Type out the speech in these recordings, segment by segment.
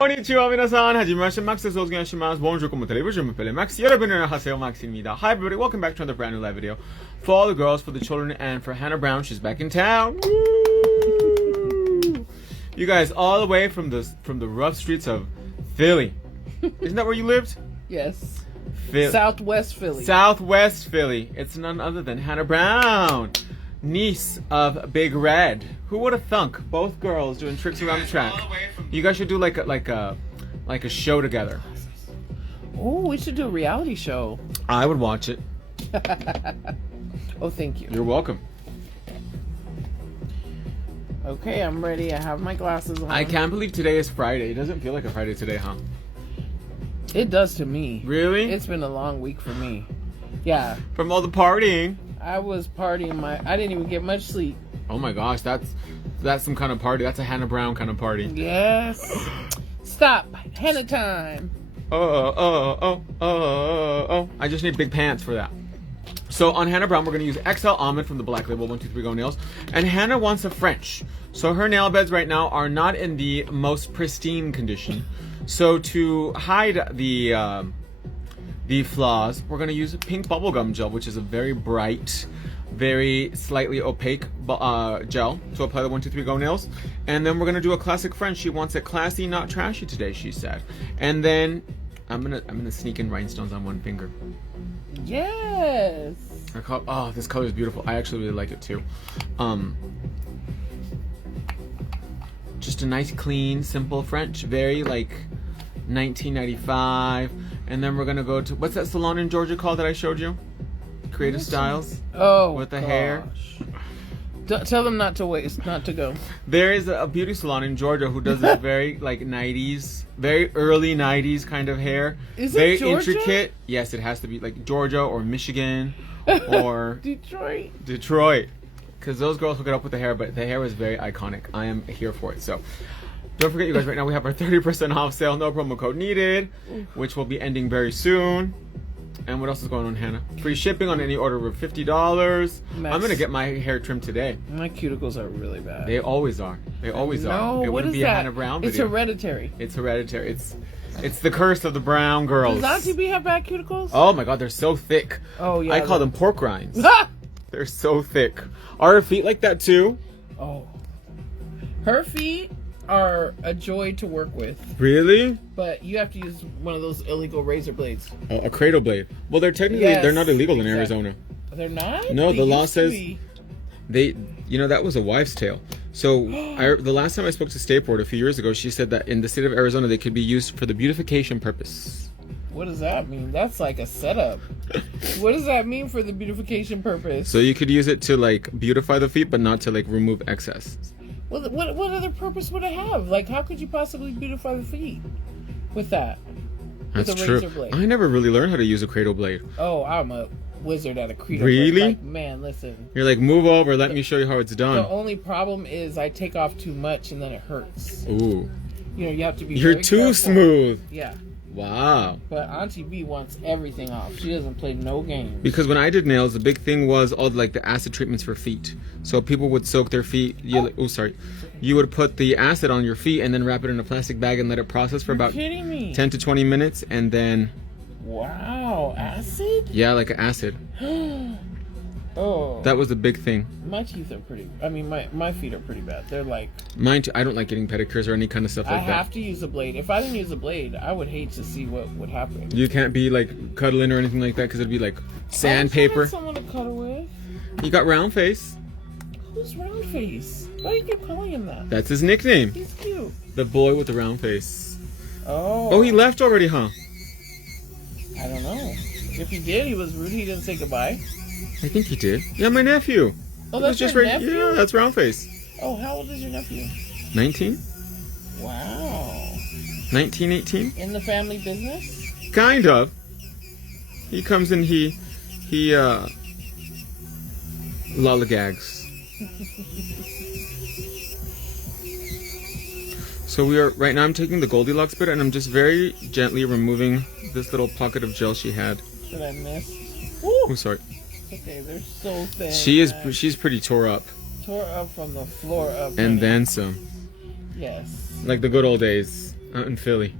Konnichiwa minasan, hajimemashite, Max desu. Onegaishimasu. Bonjour, comment allez-vous? Je m'appelle Max. 여러분 안녕하세요, Max입니다. Hi everybody, welcome back to another brand new live video. For all the girls, for the children, and for Hannah Brown, she's back in town. Woo! You guys, all the way from the rough streets of Philly. Isn't that where you lived? Yes. Southwest Philly. Southwest Philly. It's none other than Hannah Brown, niece of Big Red. Who would have thunk? Both girls doing tricks around the track. You guys should do like a show together. Oh, we should do a reality show. I would watch it. Oh, thank you. You're welcome. Okay, I'm ready. I have my glasses on. I can't believe today is Friday. It doesn't feel like a Friday today, huh? It does to me. Really? It's been a long week for me. Yeah. From all the partying. I was partying I didn't even get much sleep. Oh my gosh, that's some kind of party. That's a Hannah Brown kind of party. Yes. Stop. Hannah time. Oh. I just need big pants for that. So on Hannah Brown, we're going to use XL Almond from the Black Label 123 Go Nails. And Hannah wants a French. So her nail beds right now are not in the most pristine condition. So to hide the flaws, we're going to use pink bubblegum gel, which is a very bright, very slightly opaque gel to apply the 123 Go Nails. And then we're going to do a classic French. She wants it classy, not trashy today, she said. And then I'm gonna sneak in rhinestones on one finger. Yes. Oh, this color is beautiful. I actually really like it too. Just a nice, clean, simple French. Very like 1995. And then we're gonna go to, what's that salon in Georgia called that I showed you? Creative Styles. Oh, with the hair. Tell them not to go. There is a beauty salon in Georgia who does this very like 90s, very early 90s kind of hair. Is very it Georgia? Intricate. Yes, it has to be like Georgia or Michigan or Detroit. Because those girls hook it up with the hair, but the hair is very iconic. I am here for it. So don't forget, you guys, right now we have our 30% off sale, no promo code needed, which will be ending very soon. And what else is going on, Hannah? Free shipping on any order of $50. I'm going to get my hair trimmed today. My cuticles are really bad. They always are. They always are. It what wouldn't is be that? a Hannah Brown video. It's hereditary. It's hereditary. It's the curse of the brown girls. Does Auntie B have bad cuticles? Oh my god, they're so thick. Oh yeah. I call them pork rinds. They're so thick. Are her feet like that too? Oh. Her feet are a joy to work with. Really? But you have to use one of those illegal razor blades. Oh, a cradle blade. Well, they're technically they're not illegal in Arizona. They're not? No, the law says be. that was a wives' tale. So the last time I spoke to State Board a few years ago, she said that in the state of Arizona they could be used for the beautification purpose. What does that mean? That's like a setup. What does that mean for the beautification purpose? So you could use it to like beautify the feet, but not to like remove excess. What other purpose would it have? Like, how could you possibly beautify the feet with that? That's with a true. razor blade? I never really learned how to use a cradle blade. Oh, I'm a wizard at a cradle blade. Really? Like, man, listen. You're like, move over, let me show you how it's done. The only problem is I take off too much and then it hurts. Ooh. You have to be You're very too careful. smooth. Yeah. Wow. But Auntie B wants everything off. She doesn't play no games. Because when I did nails, the big thing was all like the acid treatments for feet. So people would soak their feet. You would put the acid on your feet and then wrap it in a plastic bag and let it process for about 10 to 20 minutes, and then. Wow, acid? Yeah, like acid. Oh. That was the big thing. My teeth are pretty. I mean, my feet are pretty bad. They're like. Mine too. I don't like getting pedicures or any kind of stuff like that. I have to use a blade. If I didn't use a blade, I would hate to see what would happen. You can't be like cuddling or anything like that because it'd be like sandpaper. I someone to cuddle with. You got round face. Who's round face? Why do you keep calling him that? That's his nickname. He's cute. The boy with the round face. Oh. Oh, he left already, huh? I don't know. If he did, he was rude. He didn't say goodbye. I think he did. Yeah, my nephew. Oh, that's your nephew? Yeah, that's round face. Oh, how old is your nephew? 19. Wow. 19, 18. In the family business? Kind of. He comes in. He lollygags. So we are right now. I'm taking the Goldilocks bit and I'm just very gently removing this little pocket of gel she had. That I missed. Oh, sorry. Okay, they're so thin. She's pretty tore up. Tore up from the floor up. And then some. Yes. Like the good old days. in Philly.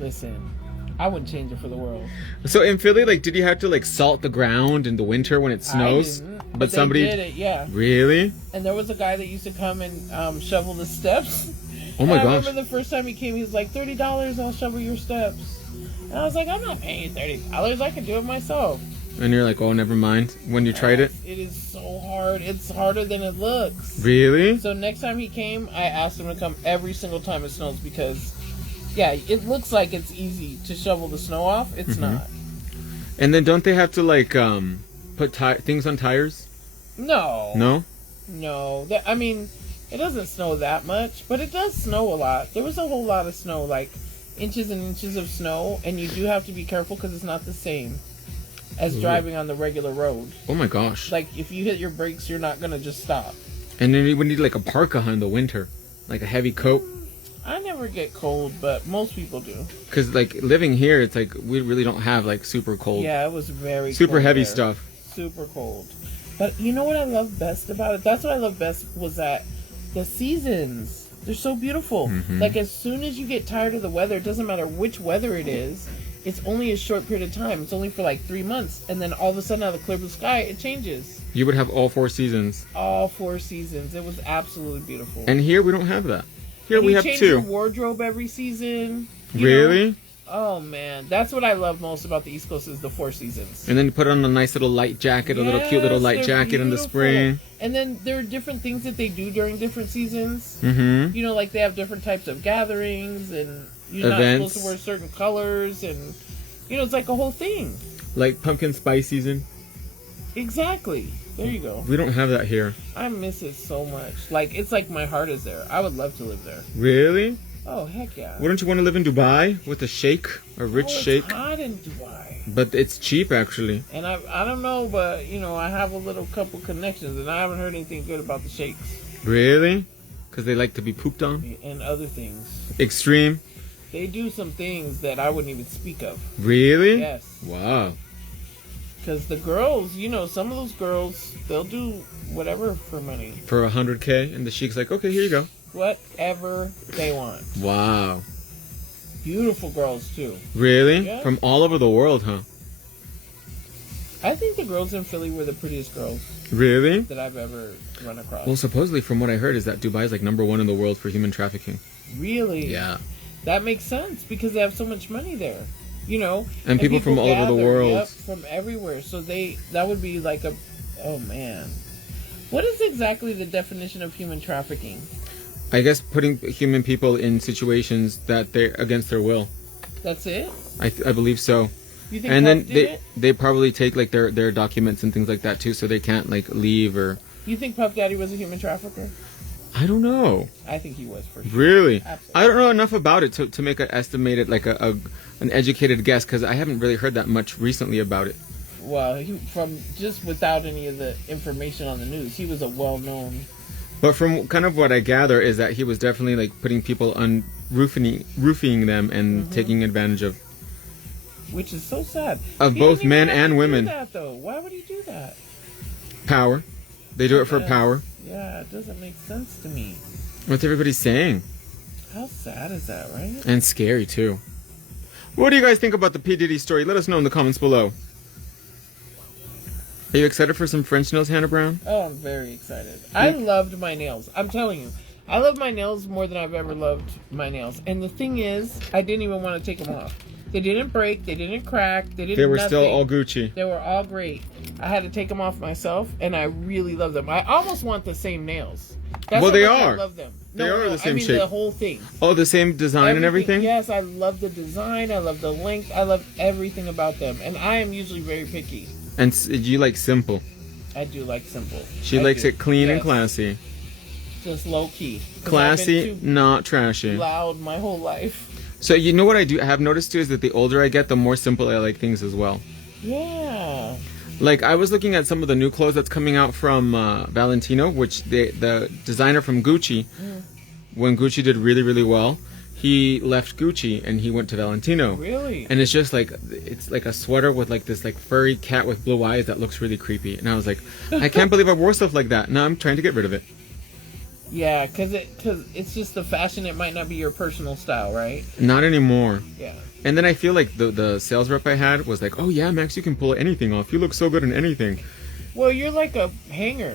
Listen, I wouldn't change it for the world. So in Philly, like, did you have to like salt the ground in the winter when it snows? I didn't, But somebody they did it, yeah. Really? And there was a guy that used to come and shovel the steps. Oh my and I gosh. remember the first time he came, he was like, $30, I'll shovel your steps. And I was like, I'm not paying you $30. I can do it myself. And you're like, oh, never mind. When you tried it? It is so hard. It's harder than it looks. Really? So next time he came, I asked him to come every single time it snows because, yeah, it looks like it's easy to shovel the snow off. It's not. And then don't they have to like put things on tires? No. No? No. I mean, it doesn't snow that much, but it does snow a lot. There was a whole lot of snow, like inches and inches of snow, and you do have to be careful because it's not the same as driving on the regular road. Oh my gosh. Like, if you hit your brakes, you're not going to just stop. And then you would need like a parka in the winter. Like a heavy coat. I never get cold, but most people do. Because like living here, it's like we really don't have like super cold. Yeah, it was very super cold heavy there. stuff. Super cold. But you know what I love best about it? That's what I love best was that the seasons, they're so beautiful. Like, as soon as you get tired of the weather, it doesn't matter which weather it is, it's only a short period of time. It's only for like 3 months. And then all of a sudden, out of the clear blue sky, it changes. You would have all 4 seasons. All 4 seasons. It was absolutely beautiful. And here we don't have that. Here and we you have change 2. your wardrobe every season. Really? Know? Oh man, that's what I love most about the East Coast is the 4 seasons. And then you put on a nice little light jacket, a little cute little light jacket in the spring. And then there are different things that they do during different seasons. Mm-hmm. You know, like they have different types of gatherings, and you're Events. not supposed to wear certain colors, and you know, it's like a whole thing. Like pumpkin spice season. Exactly. There you go. We don't have that here. I miss it so much. Like, it's like my heart is there. I would love to live there. Really? Oh, heck yeah. Wouldn't you want to live in Dubai with a sheikh, a rich sheikh? It's hot in Dubai. But it's cheap actually. And I don't know, but you know, I have a little couple connections, and I haven't heard anything good about the sheikhs. Really? Because they like to be pooped on? And other things. Extreme? They do some things that I wouldn't even speak of. Really? Yes. Wow. Because the girls, you know, some of those girls, they'll do whatever for money. For $100K, and the sheikh's like, okay, here you go. Whatever they want. Wow. Beautiful girls, too. Really? Yeah. From all over the world, huh? I think the girls in Philly were the prettiest girls Really? that I've ever run across. Well, supposedly, from what I heard, is that Dubai is like #1 in the world for human trafficking. Really? Yeah. That makes sense because they have so much money there. You know? And people from all over the world. Yep, from everywhere. So that would be like oh man. What is exactly the definition of human trafficking? I guess putting human people in situations that they're against their will. That's it? I believe so. You think And then Puff did it? they probably take like their documents and things like that too, so they can't like leave or. You think Puff Daddy was a human trafficker? I don't know. I think he was for sure. Really? Absolutely. I don't know enough about it to make an estimated like an educated guess because I haven't really heard that much recently about it. Well, from just without any of the information on the news, he was a well-known. But from kind of what I gather is that he was definitely like putting people on roofing them and taking advantage of. Which is so sad. Of He both didn't even men have and to do women. that, though. Why would he do that? Power. They do it for Yes. power. Yeah, it doesn't make sense to me. What's everybody saying? How sad is that, right? And scary too. What do you guys think about the P. Diddy story? Let us know in the comments below. Are you excited for some French nails, Hannah Brown? Oh, I'm very excited. I loved my nails. I'm telling you. I love my nails more than I've ever loved my nails. And the thing is, I didn't even want to take them off. They didn't break. They didn't crack. They didn't. They were nothing. still all Gucci. They were all great. I had to take them off myself, and I really love them. I almost want the same nails. That's Well, how they much are. I love them. They are the same I mean, shape. the whole thing. Oh, the same design and everything? Yes, I love the design. I love the length. I love everything about them. And I am usually very picky. And you like simple. I do like simple. She I likes do. it clean and Yes. classy. Just low key. 'Cause I've been Classy, too not trashy. loud my whole life. So you know what I have noticed too is that the older I get, the more simple I like things as well. Yeah. Like I was looking at some of the new clothes that's coming out from Valentino, which the designer from Gucci, when Gucci did really, really well, he left Gucci and he went to Valentino. Really? And it's just like it's like a sweater with like this like furry cat with blue eyes that looks really creepy. And I was like, I can't believe I wore stuff like that. Now I'm trying to get rid of it. Yeah, because it's just the fashion. It might not be your personal style, right? Not anymore. Yeah. And then I feel like the sales rep I had was like, oh yeah, Max, you can pull anything off. You look so good in anything. Well, you're like a hanger.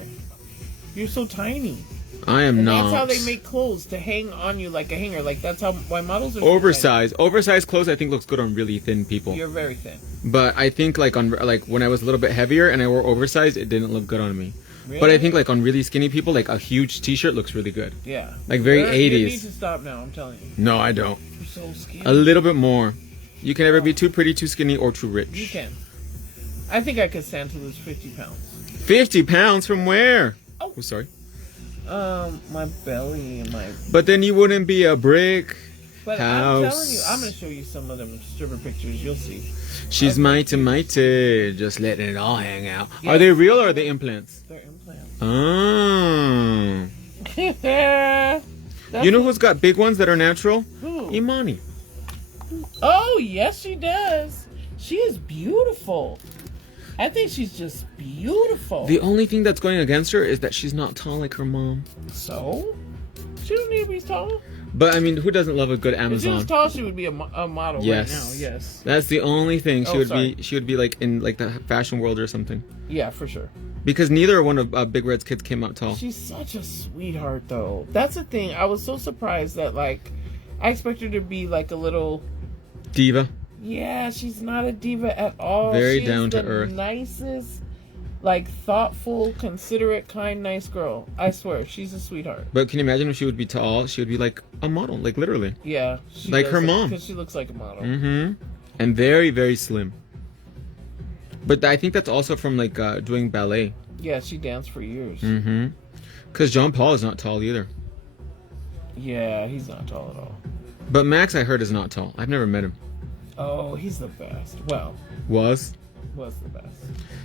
You're so tiny. I am and not. That's how they make clothes, to hang on you like a hanger. Like that's why models are Oversized. Oversized clothes I think looks good on really thin people. You're very thin. But I think like when I was a little bit heavier and I wore oversized, it didn't look good on me. Really? But I think like on really skinny people, like a huge t-shirt looks really good. Yeah. Like very You 80s. need to stop now, I'm telling you. No, I don't. You're so skinny. A little bit more. You can never be too pretty, too skinny, or too rich. You can. I think I could stand to lose 50 pounds. 50 pounds from where? Oh, sorry. My belly and my... But then you wouldn't be a brick But house. I'm telling you, I'm going to show you some of them stripper pictures. You'll see. She's mighty, just letting it all hang out. Yeah. Are they real or are they implants? They're implants. Oh. That's You know who's got big ones that are natural? Who? Imani. Oh, yes, she does. She is beautiful. I think she's just beautiful. The only thing that's going against her is that she's not tall like her mom. So? She don't need to be tall. But I mean, who doesn't love a good If she Amazon? was tall, she would be a model Yes. right now. Yes. That's the only thing. Oh, sorry. She would be like in like the fashion world or something. Yeah, for sure. Because neither one of Big Red's kids came out tall. She's such a sweetheart, though. That's the thing. I was so surprised that, like, I expected her to be like a little Diva. Yeah, she's not a diva at all. Very she's down to the earth. Nicest, like thoughtful, considerate, kind, nice girl. I swear, she's a sweetheart. But can you imagine if she would be tall? She would be like a model, like literally. Yeah, Like her mom. because she looks like a model. Mm-hmm. And very, very slim. But I think that's also from like doing ballet. Yeah, she danced for years. Mm-hmm. Because John Paul is not tall either. Yeah, he's not tall at all. But Max, I heard, is not tall. I've never met him. Oh, he's the best. Well, Was the best.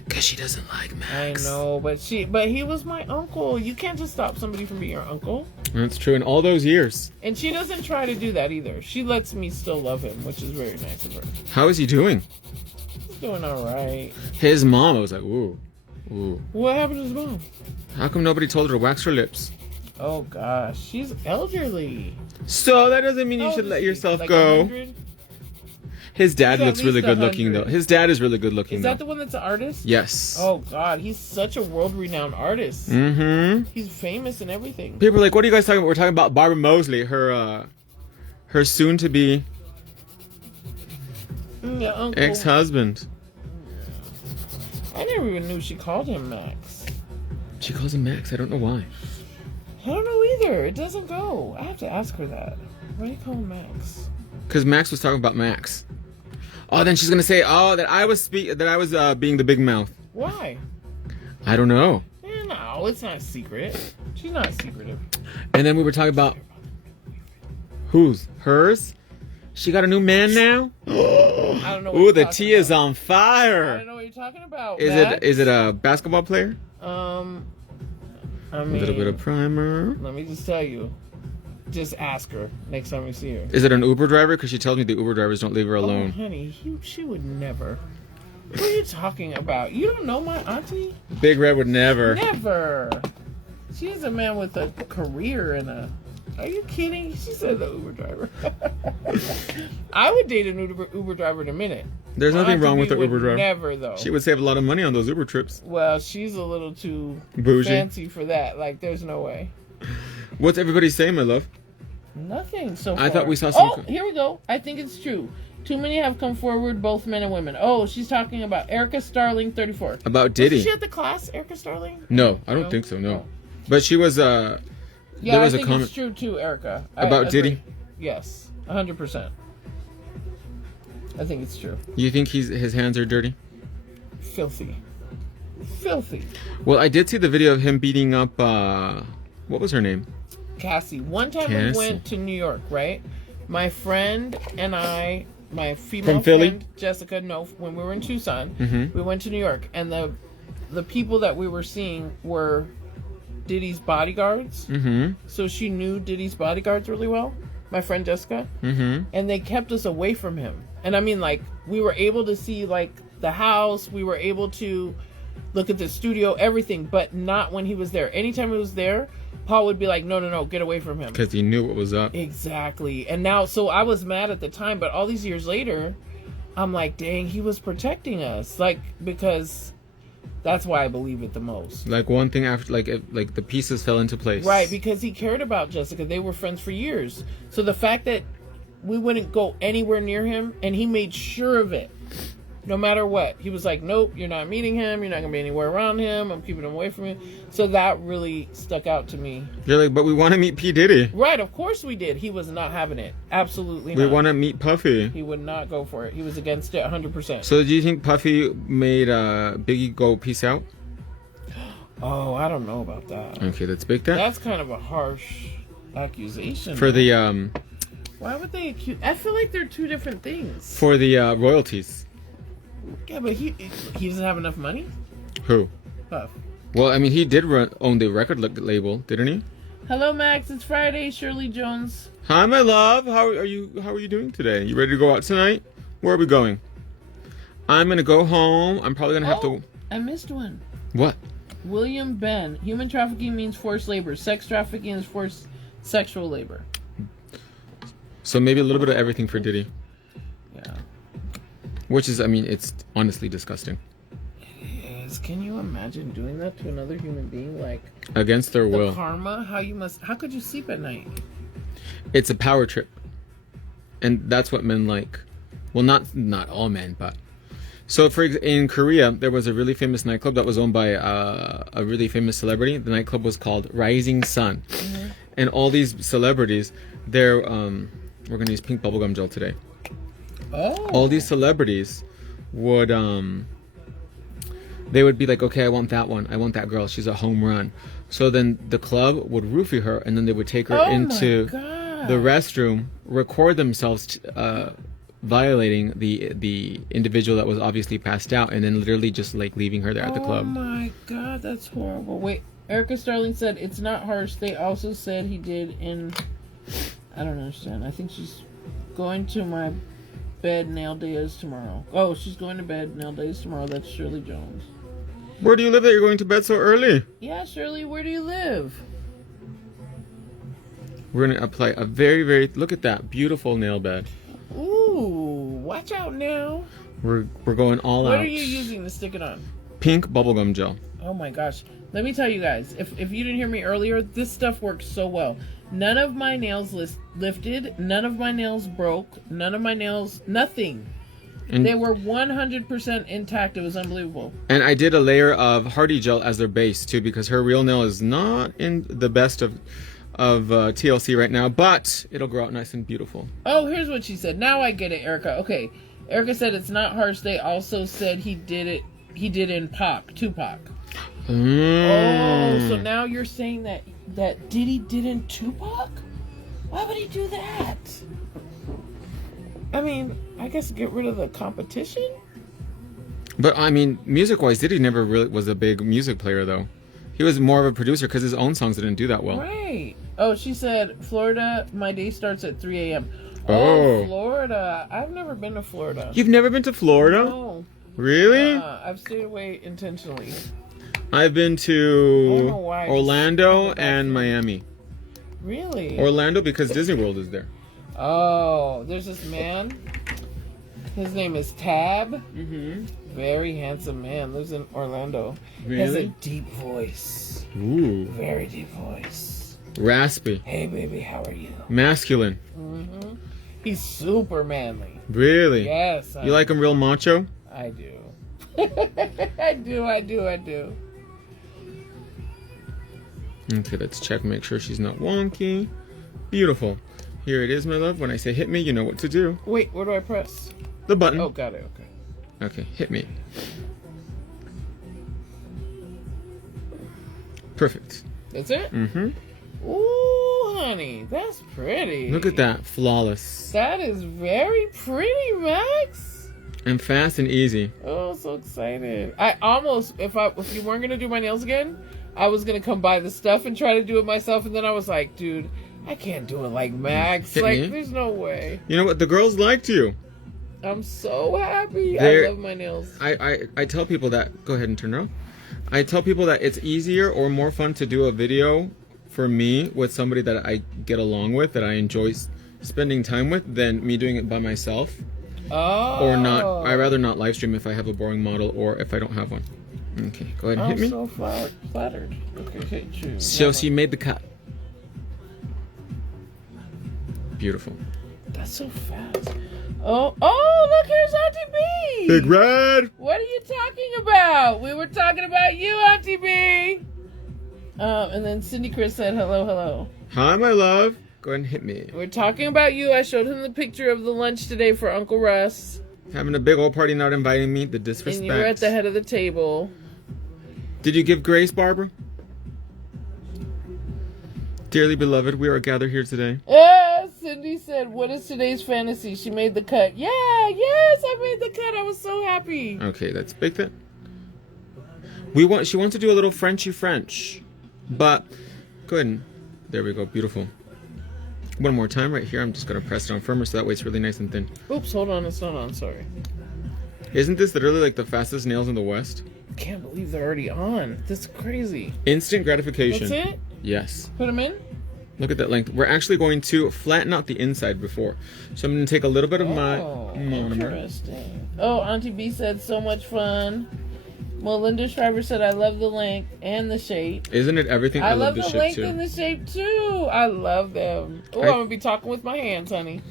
because she doesn't like I Max. know, but he was my uncle. You can't just stop somebody from being your uncle. That's true. In all those years. And she doesn't try to do that either. She lets me still love him, which is very nice of her. How is he doing? He's doing all right. His mom, I was like, ooh. What happened to his mom? How come nobody told her to wax her lips? Oh gosh, she's elderly. So that doesn't mean you How should old let is she? yourself Like go. 100? His dad He's at looks really least good looking 100. though. His dad is really good looking Is though. that the one that's an artist? Yes. Oh god, he's such a world-renowned artist. Mm-hmm. He's famous and everything. People are like, what are you guys talking about? We're talking about Barbara Mosley, her soon-to-be Yeah, uncle. ex-husband. I never even knew she called him Max. She calls him Max. I don't know why. I don't know either. It doesn't go. I have to ask her that. Why do you call him Max? Because Max was talking about Max. Oh, then she's gonna say, oh, that I was being the big mouth. Why? I don't know. No, it's not secret. She's not secretive. And then we were talking about whose? Hers? She got a new man now? I don't know. What Ooh, you're the talking tea is about. on I fire. don't know what you're talking about. Is Max. it a basketball player? I A mean, little bit of primer. let me just tell you. Just ask her next time you see her. Is it an Uber driver? Because she tells me the Uber drivers don't leave her Oh, alone. honey, she would never. What are you talking about? You don't know my auntie? Big Red would never. Never. She is a man with a career and a... Are you kidding? She said the Uber driver. I would date an Uber driver in a minute. There's My nothing Auntie wrong with B the would Uber driver. Never, though. She would save a lot of money on those Uber trips. Well, she's a little too Bougie. fancy for that. Like, there's no way. What's everybody saying, my love? Nothing so far. I thought we saw some... Oh, here we go. I think it's true. Too many have come forward, both men and women. Oh, she's talking about Erica Starling, 34. About Diddy. Was she at the class, Erica Starling? No, I don't think so, no. But she was, Yeah, there was I a think comment it's true too, Erica. about I Diddy. agree. Yes, 100%. I think it's true. You think his hands are dirty? Filthy. Filthy. Well, I did see the video of him beating up, what was her name? Cassie. One time Cassie. we went to New York, right? My friend and I, my female From Philly? friend Jessica, no, when we were in Tucson, Mhm. we went to New York, and the people that we were seeing were Diddy's bodyguards. Mm-hmm. So she knew Diddy's bodyguards really well, my friend Jessica, Mm-hmm. and they kept us away from him. And I mean, like, we were able to see, like, the house. We were able to look at the studio, everything, but not when he was there. Anytime he was there, Paul would be like, no, get away from him. Because he knew what was up. Exactly. And now, so I was mad at the time, but all these years later, I'm like, dang, he was protecting us. Like, because that's why I believe it the most. Like one thing after, like the pieces fell into place. Right, because he cared about Jessica. They were friends for years. So the fact that we wouldn't go anywhere near him, and he made sure of it. No matter what. He was like, nope, you're not meeting him. You're not going to be anywhere around him. I'm keeping him away from you. So that really stuck out to me. You're like, but we want to meet P. Diddy. Right, of course we did. He was not having it. Absolutely not. We want to meet Puffy. He would not go for it. He was against it 100%. So do you think Puffy made Biggie go peace out? Oh, I don't know about that. Okay, let's bake that. That's kind of a harsh accusation. For the why would they accuse? I feel like they're two different things. For the royalties. Yeah, but he doesn't have enough money. Who? Puff. Well, I mean, he did own the record label, didn't he? Hello, Max. It's Friday. Shirley Jones. Hi, my love. How are you doing today? You ready to go out tonight? Where are we going? I'm gonna go home. I'm probably gonna have to. I missed one. What? William Ben. Human trafficking means forced labor. Sex trafficking is forced sexual labor. So maybe a little bit of everything for Diddy. Yeah. Which is, I mean, it's honestly disgusting. It is. Can you imagine doing that to another human being? Like, against their will. Karma. How could you sleep at night? It's a power trip. And that's what men like. Well, not all men, but. So in Korea, there was a really famous nightclub that was owned by a really famous celebrity. The nightclub was called Rising Sun. Mm-hmm. And all these celebrities, we're going to use pink bubblegum gel today. Oh. All these celebrities would they would be like, okay, I want that one. I want that girl. She's a home run. So then the club would roofie her, and then they would take her into the restroom, record themselves violating the individual that was obviously passed out, and then literally just like leaving her there at the club. Oh my God, that's horrible. Wait, Erica Starling said it's not harsh. They also said he did in. I don't understand. I think she's going to my bed. Nail day is tomorrow. Oh, she's going to bed. Nail day is tomorrow. That's Shirley Jones. Where do you live that you're going to bed so early? Yeah, Shirley, where do you live? We're going to apply a very, very, look at that beautiful nail bed. Ooh, watch out now. We're going all out. What are you using to stick it on? Pink bubblegum gel. Oh my gosh. Let me tell you guys, if you didn't hear me earlier, this stuff works so well. None of my nails lifted. None of my nails broke. None of my nails, nothing. And they were 100% intact. It was unbelievable. And I did a layer of Hardy gel as their base too, because her real nail is not in the best of TLC right now, but it'll grow out nice and beautiful. Oh, here's what she said. Now I get it, Erica. Okay, Erica said it's not harsh. They also said he did in Tupac. Oh, so now you're saying that Diddy did in Tupac? Why would he do that? I mean, I guess get rid of the competition? But, I mean, music-wise, Diddy never really was a big music player, though. He was more of a producer because his own songs didn't do that well. Right. Oh, she said, Florida, my day starts at 3 a.m. Oh, Florida. I've never been to Florida. You've never been to Florida? No. Really? I've stayed away intentionally. I've been to Orlando and Miami. Really? Orlando because Disney World is there. Oh, there's this man. His name is Tab. Mm-hmm. Very handsome man. Lives in Orlando. Really? He has a deep voice. Ooh. Very deep voice. Raspy. Hey, baby, how are you? Masculine. Mm-hmm. He's super manly. Really? Yes. You like him real macho? I do. I do. Okay, let's check, make sure she's not wonky. Beautiful. Here it is, my love. When I say hit me, you know what to do. Wait, where do I press? The button. Oh, got it. Okay. Okay, hit me. Perfect. That's it? Mm-hmm. Ooh, honey, that's pretty. Look at that. Flawless. That is very pretty, Max. And fast and easy. Oh, so excited. I almost, if you weren't going to do my nails again, I was going to come buy the stuff and try to do it myself. And then I was like, dude, I can't do it like Max. Hit like, me. there's no way. You know what? The girls liked you. I'm so happy. They're- I love my nails. I tell people that. Go ahead and turn it off. I tell people that it's easier or more fun to do a video for me with somebody that I get along with, that I enjoy spending time with, than me doing it by myself. Oh. Or not. I rather not live stream if I have a boring model or if I don't have one. Okay, go ahead and hit me. I'm so flattered. Okay, hit you. So she made the cut. Beautiful. That's so fast. Oh, look, here's Auntie B. Big Red. What are you talking about? We were talking about you, Auntie B. And then Cindy Chris said, hello. Hi, my love. Go ahead and hit me. We're talking about you. I showed him the picture of the lunch today for Uncle Russ. Having a big old party, not inviting me. The disrespect. And you were at the head of the table. Did you give grace, Barbara? Dearly beloved, we are gathered here today. Cindy said, what is today's fantasy? She made the cut. Yes, I made the cut. I was so happy. Okay, let's bake that. She wants to do a little Frenchy French. But, go ahead and, there we go, beautiful. One more time right here. I'm just going to press it on firmer so that way it's really nice and thin. Oops, hold on. It's not on. Sorry. Isn't this literally like the fastest nails in the West? I can't believe they're already on. This is crazy. Instant gratification. That's it? Yes. Put them in? Look at that length. We're actually going to flatten out the inside before. So I'm going to take a little bit of my monomer. Interesting. Oh, Auntie B said so much fun. Well, Linda Shriver said, I love the length and the shape. Isn't it everything? I love the the shape length too. and the shape too. I love them. Oh, I'm going to be talking with my hands, honey.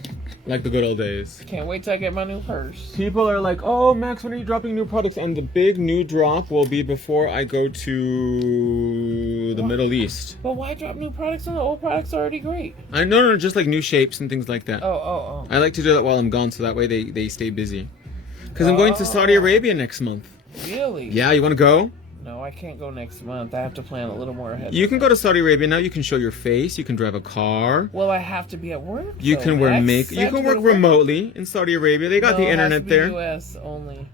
Like the good old days. Can't wait till I get my new purse. People are like, oh, Max, when are you dropping new products? And the big new drop will be before I go to the Middle East. But why drop new products when the old products are already great? No, just like new shapes and things like that. Oh. I like to do that while I'm gone so that way they stay busy. Because I'm going to Saudi Arabia next month. Really? Yeah, you want to go? No, I can't go next month. I have to plan a little more ahead. You can go to Saudi Arabia now. You can show your face. You can drive a car. Well, I have to be at work. You can wear makeup. You can work remotely in Saudi Arabia. They got the internet there. U.S. only.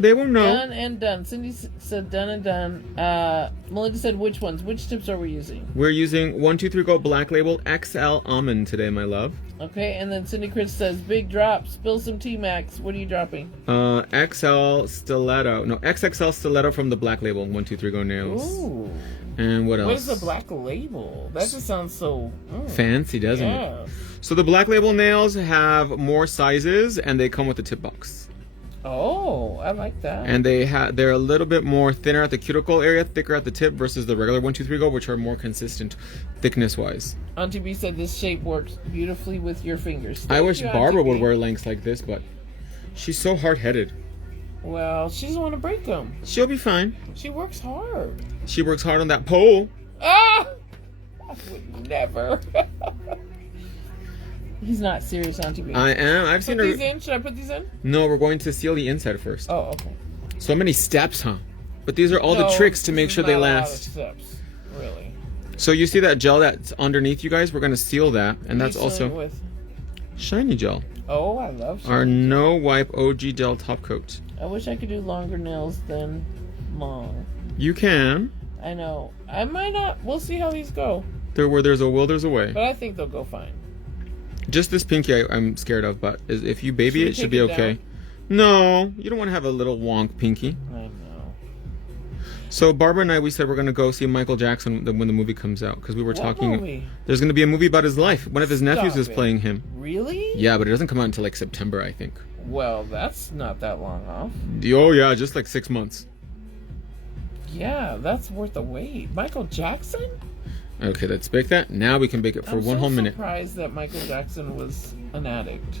They will know. Done and done. Cindy said done and done. Melinda said which ones? Which tips are we using? We're using 123 Go Black Label XL Almond today, my love. Okay, and then Cindy Chris says big drop. Spill some T-Max. What are you dropping? XL Stiletto. No, XXL Stiletto from the Black Label 123 Go Nails. Ooh. And what else? What is the Black Label? That just sounds so fancy, doesn't it? So the Black Label nails have more sizes and they come with a tip box. Oh, I like that. And they're a little bit more thinner at the cuticle area, thicker at the tip versus the regular 123 Go, which are more consistent thickness wise. Auntie B said this shape works beautifully with your fingers. I wish Barbara would wear lengths like this, but she's so hard-headed. Well, she doesn't want to break them. She'll be fine. She works hard. She works hard on that pole. Ah! I would never. He's not serious, Auntie B. I am. I've seen her. Put these in? Should I put these in? No, we're going to seal the inside first. Oh, okay. So many steps, huh? But these are all the tricks to make sure they last. Steps, really. So you see that gel that's underneath, you guys? We're going to seal that, and that's also with? shiny gel. Oh, I love shiny our no wipe OG gel top coat. I wish I could do longer nails than long. You can. I know. I might not. We'll see how these go. Where there's a will, there's a way. But I think they'll go fine. Just this pinky I'm scared of, but if you baby it should be okay. Down? No, you don't want to have a little wonk pinky. I know. So Barbara and I, we said we're going to go see Michael Jackson when the movie comes out. Because we were talking. Movie? There's going to be a movie about his life. One of his nephews is playing him. Really? Yeah, but it doesn't come out until like September, I think. Well, that's not that long off. Oh yeah, just like 6 months. Yeah, that's worth the wait. Michael Jackson? Okay, let's bake that. Now we can bake it for one whole minute. I'm surprised that Michael Jackson was an addict.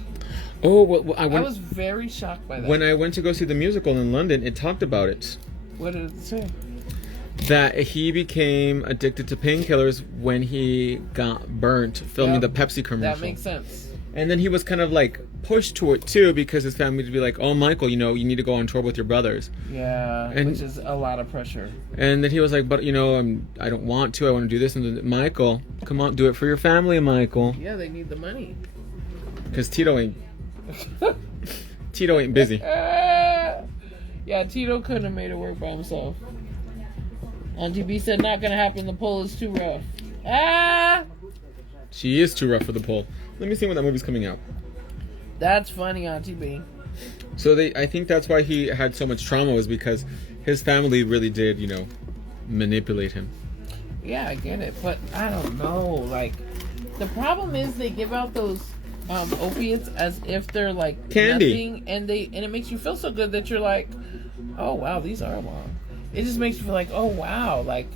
Oh, well, I was very shocked by that. When I went to go see the musical in London, it talked about it. What did it say? That he became addicted to painkillers when he got burnt filming the Pepsi commercial. That makes sense. And then he was kind of like pushed to it too because his family would be like, "Oh, Michael, you need to go on tour with your brothers." Yeah, which is a lot of pressure. And then he was like, "But I don't want to. I want to do this." And then, Michael, come on, do it for your family, Michael. Yeah, they need the money. Because Tito ain't busy. Yeah, Tito couldn't have made it work by himself. Auntie B said, "Not gonna happen. The pole is too rough." Ah! She is too rough for the pole. Let me see when that movie's coming out. That's funny, Auntie B. So I think that's why he had so much trauma, was because his family really did, manipulate him. Yeah, I get it, but I don't know. Like, the problem is they give out those opiates as if they're like candy, nothing, and it makes you feel so good that you're like, oh wow, these are long. It just makes you feel like, oh wow, like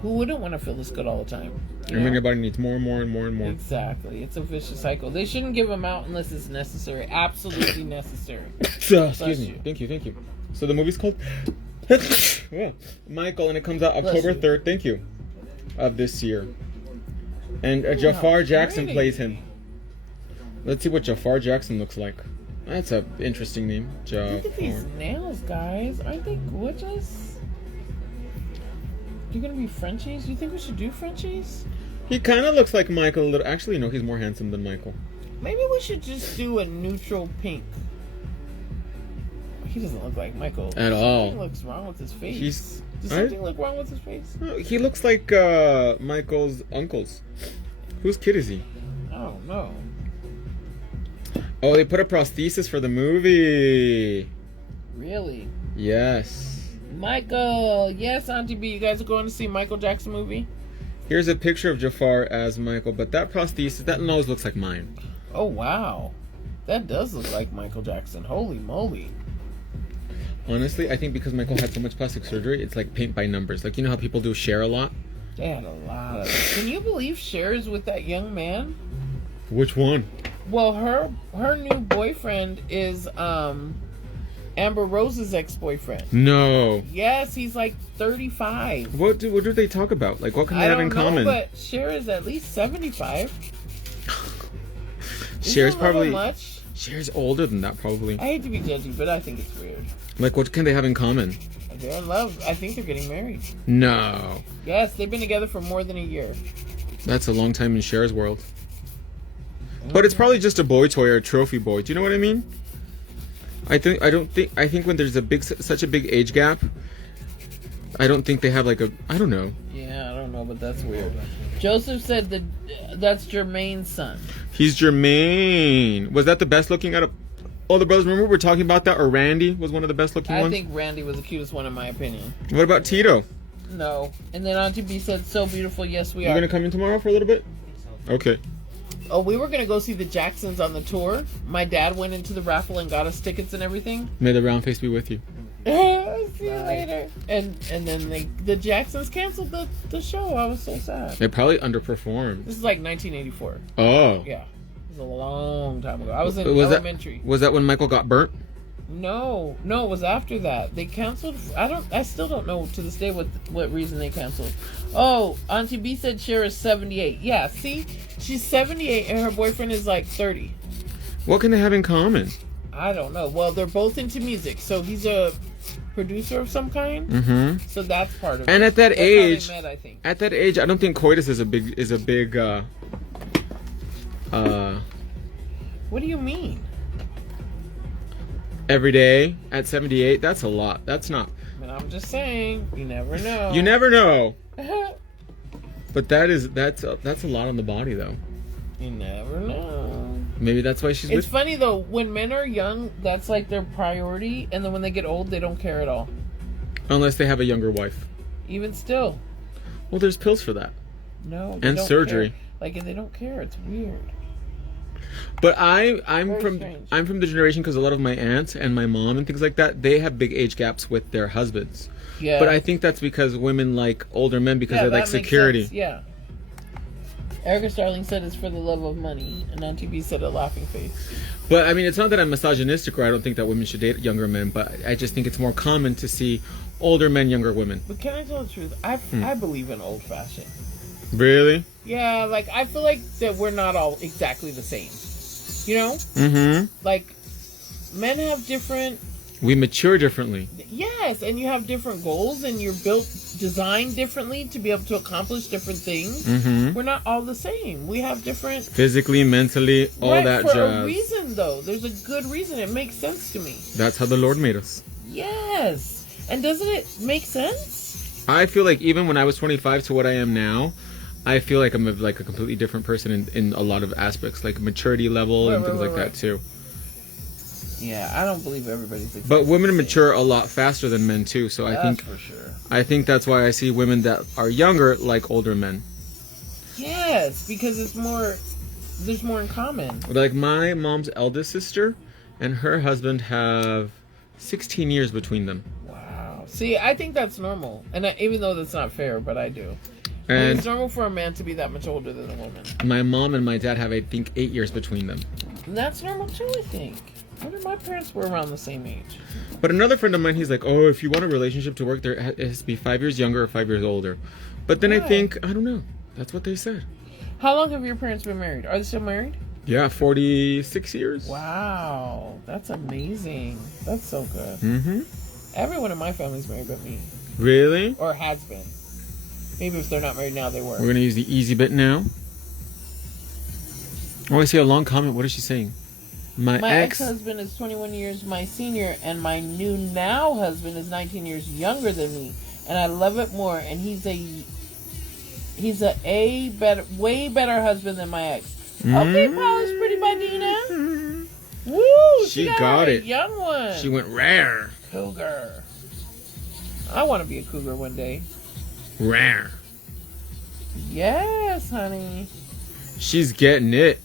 who wouldn't want to feel this good all the time? And then your body needs more and more and more and more. Exactly, it's a vicious cycle. They shouldn't give them out unless it's necessary, absolutely necessary. Excuse me. Thank you. So the movie's called Michael, and it comes out October 3rd. Thank you. Of this year, and Jafar Jackson plays him. Let's see what Jafar Jackson looks like. That's a interesting name. Jafar. Look at these nails, guys. Aren't they gorgeous? You're gonna be Frenchies? You think we should do Frenchies? He kind of looks like Michael a little. Actually, no, he's more handsome than Michael. Maybe we should just do a neutral pink. He doesn't look like Michael. At all. Something looks wrong with his face. Does something look wrong with his face? No, he looks like Michael's uncles. Whose kid is he? I don't know. Oh, they put a prosthesis for the movie. Really? Yes. Michael! Yes, Auntie B, you guys are going to see Michael Jackson movie? Here's a picture of Jafar as Michael, but that prosthesis, that nose looks like mine. Oh, wow. That does look like Michael Jackson. Holy moly. Honestly, I think because Michael had so much plastic surgery, it's like paint by numbers. Like, you know how people do Cher a lot? They had a lot of it. Can you believe Cher is with that young man? Which one? Well, her new boyfriend is Amber Rose's ex-boyfriend. No. Yes, he's like 35. What do they talk about? Like, what can they have in common? But Cher is at least 75. Cher's probably much. Cher's older than that, probably. I hate to be judgy, but I think it's weird. Like, what can they have in common? They're in love. I think they're getting married. No. Yes, they've been together for more than a year. That's a long time in Cher's world. But it's probably just a boy toy or a trophy boy. Do you know what I mean? I think when there's such a big age gap, I don't think they have like a, I don't know. Yeah, I don't know, but that's weird. Joseph said that that's Jermaine's son. He's Jermaine. Was that the best looking out of all the brothers? Remember we were talking about that? Or Randy was one of the best looking ones? I think Randy was the cutest one in my opinion. What about Tito? No. And then Auntie B said, so beautiful. Yes, we are. You gonna come in tomorrow for a little bit? Okay. Oh, we were gonna go see the Jacksons on the tour. My dad went into the raffle and got us tickets and everything. May the round face be with you. See you later. And then the Jacksons canceled the show. I was so sad. They probably underperformed. This is like 1984. Oh. Yeah. It was a long time ago. I was in elementary. Was that when Michael got burnt? No, it was after that. They canceled. I still don't know to this day what reason they canceled. Oh, Auntie B said Cher is 78. Yeah, see? She's 78 and her boyfriend is like 30. What can they have in common? I don't know. Well, they're both into music, so he's a producer of some kind. Mm-hmm. So that's part of it. And at that age, how they met, I think. At that age, I don't think coitus is a big. What do you mean? Every day at 78, that's a lot. That's not. But I'm just saying, you never know. You never know. But that's a lot on the body, though. You never know. Maybe that's why she's. It's funny though. When men are young, that's like their priority, and then when they get old, they don't care at all. Unless they have a younger wife. Even still. Well, there's pills for that. No. And surgery. Care. Like they don't care. It's weird. But I'm from the generation, because a lot of my aunts and my mom and things like that, they have big age gaps with their husbands. Yeah. But I think that's because women like older men because they like security. Yeah. Erica Starling said it's for the love of money, and Auntie B said a laughing face. But I mean, it's not that I'm misogynistic or I don't think that women should date younger men, but I just think it's more common to see older men, younger women. But can I tell the truth? I believe in old fashioned. Really? Yeah, like I feel like that we're not all exactly the same. You know? Mm-hmm. Like men have different. We mature differently. Yes, and you have different goals, and you're designed differently to be able to accomplish different things. Mm-hmm. We're not all the same. We have different... Physically, mentally, all that jazz. For a reason, though. There's a good reason. It makes sense to me. That's how the Lord made us. Yes. And doesn't it make sense? I feel like even when I was 25 to what I am now, I feel like I'm like a completely different person in a lot of aspects, like maturity level and things like that too. Yeah, I don't believe everybody's exactly But women the same. mature a lot faster than men too, so That's I think for sure. I think that's why I see women that are younger like older men. Yes, because it's more. There's more in common. Like my mom's eldest sister and her husband have 16 years between them. Wow. See, I think that's normal, and even though that's not fair, but I do. And it's normal for a man to be that much older than a woman. my mom and my dad have, I think, 8 years between them. And that's normal too, I think. I wonder, my parents were around the same age. But another friend of mine, he's like, oh, if you want a relationship to work, it has to be 5 years younger or 5 years older. But then I think, I don't know. That's what they said. How long have your parents been married? Are they still married? Yeah, 46 years. Wow. That's amazing. That's so good. Mm-hmm. Everyone in my family's married but me. Really? Or has been. Maybe if they're not married now, they were. We're going to use the easy bit now. Oh, I see a long comment. What is she saying? My ex-husband is 21 years my senior, and my new now husband is 19 years younger than me, and I love it more. And he's way better husband than my ex. Okay, polished pretty by Dina. Woo! She got it. Young one. She went rare. Cougar. I want to be a cougar one day. Rare. Yes, honey. She's getting it.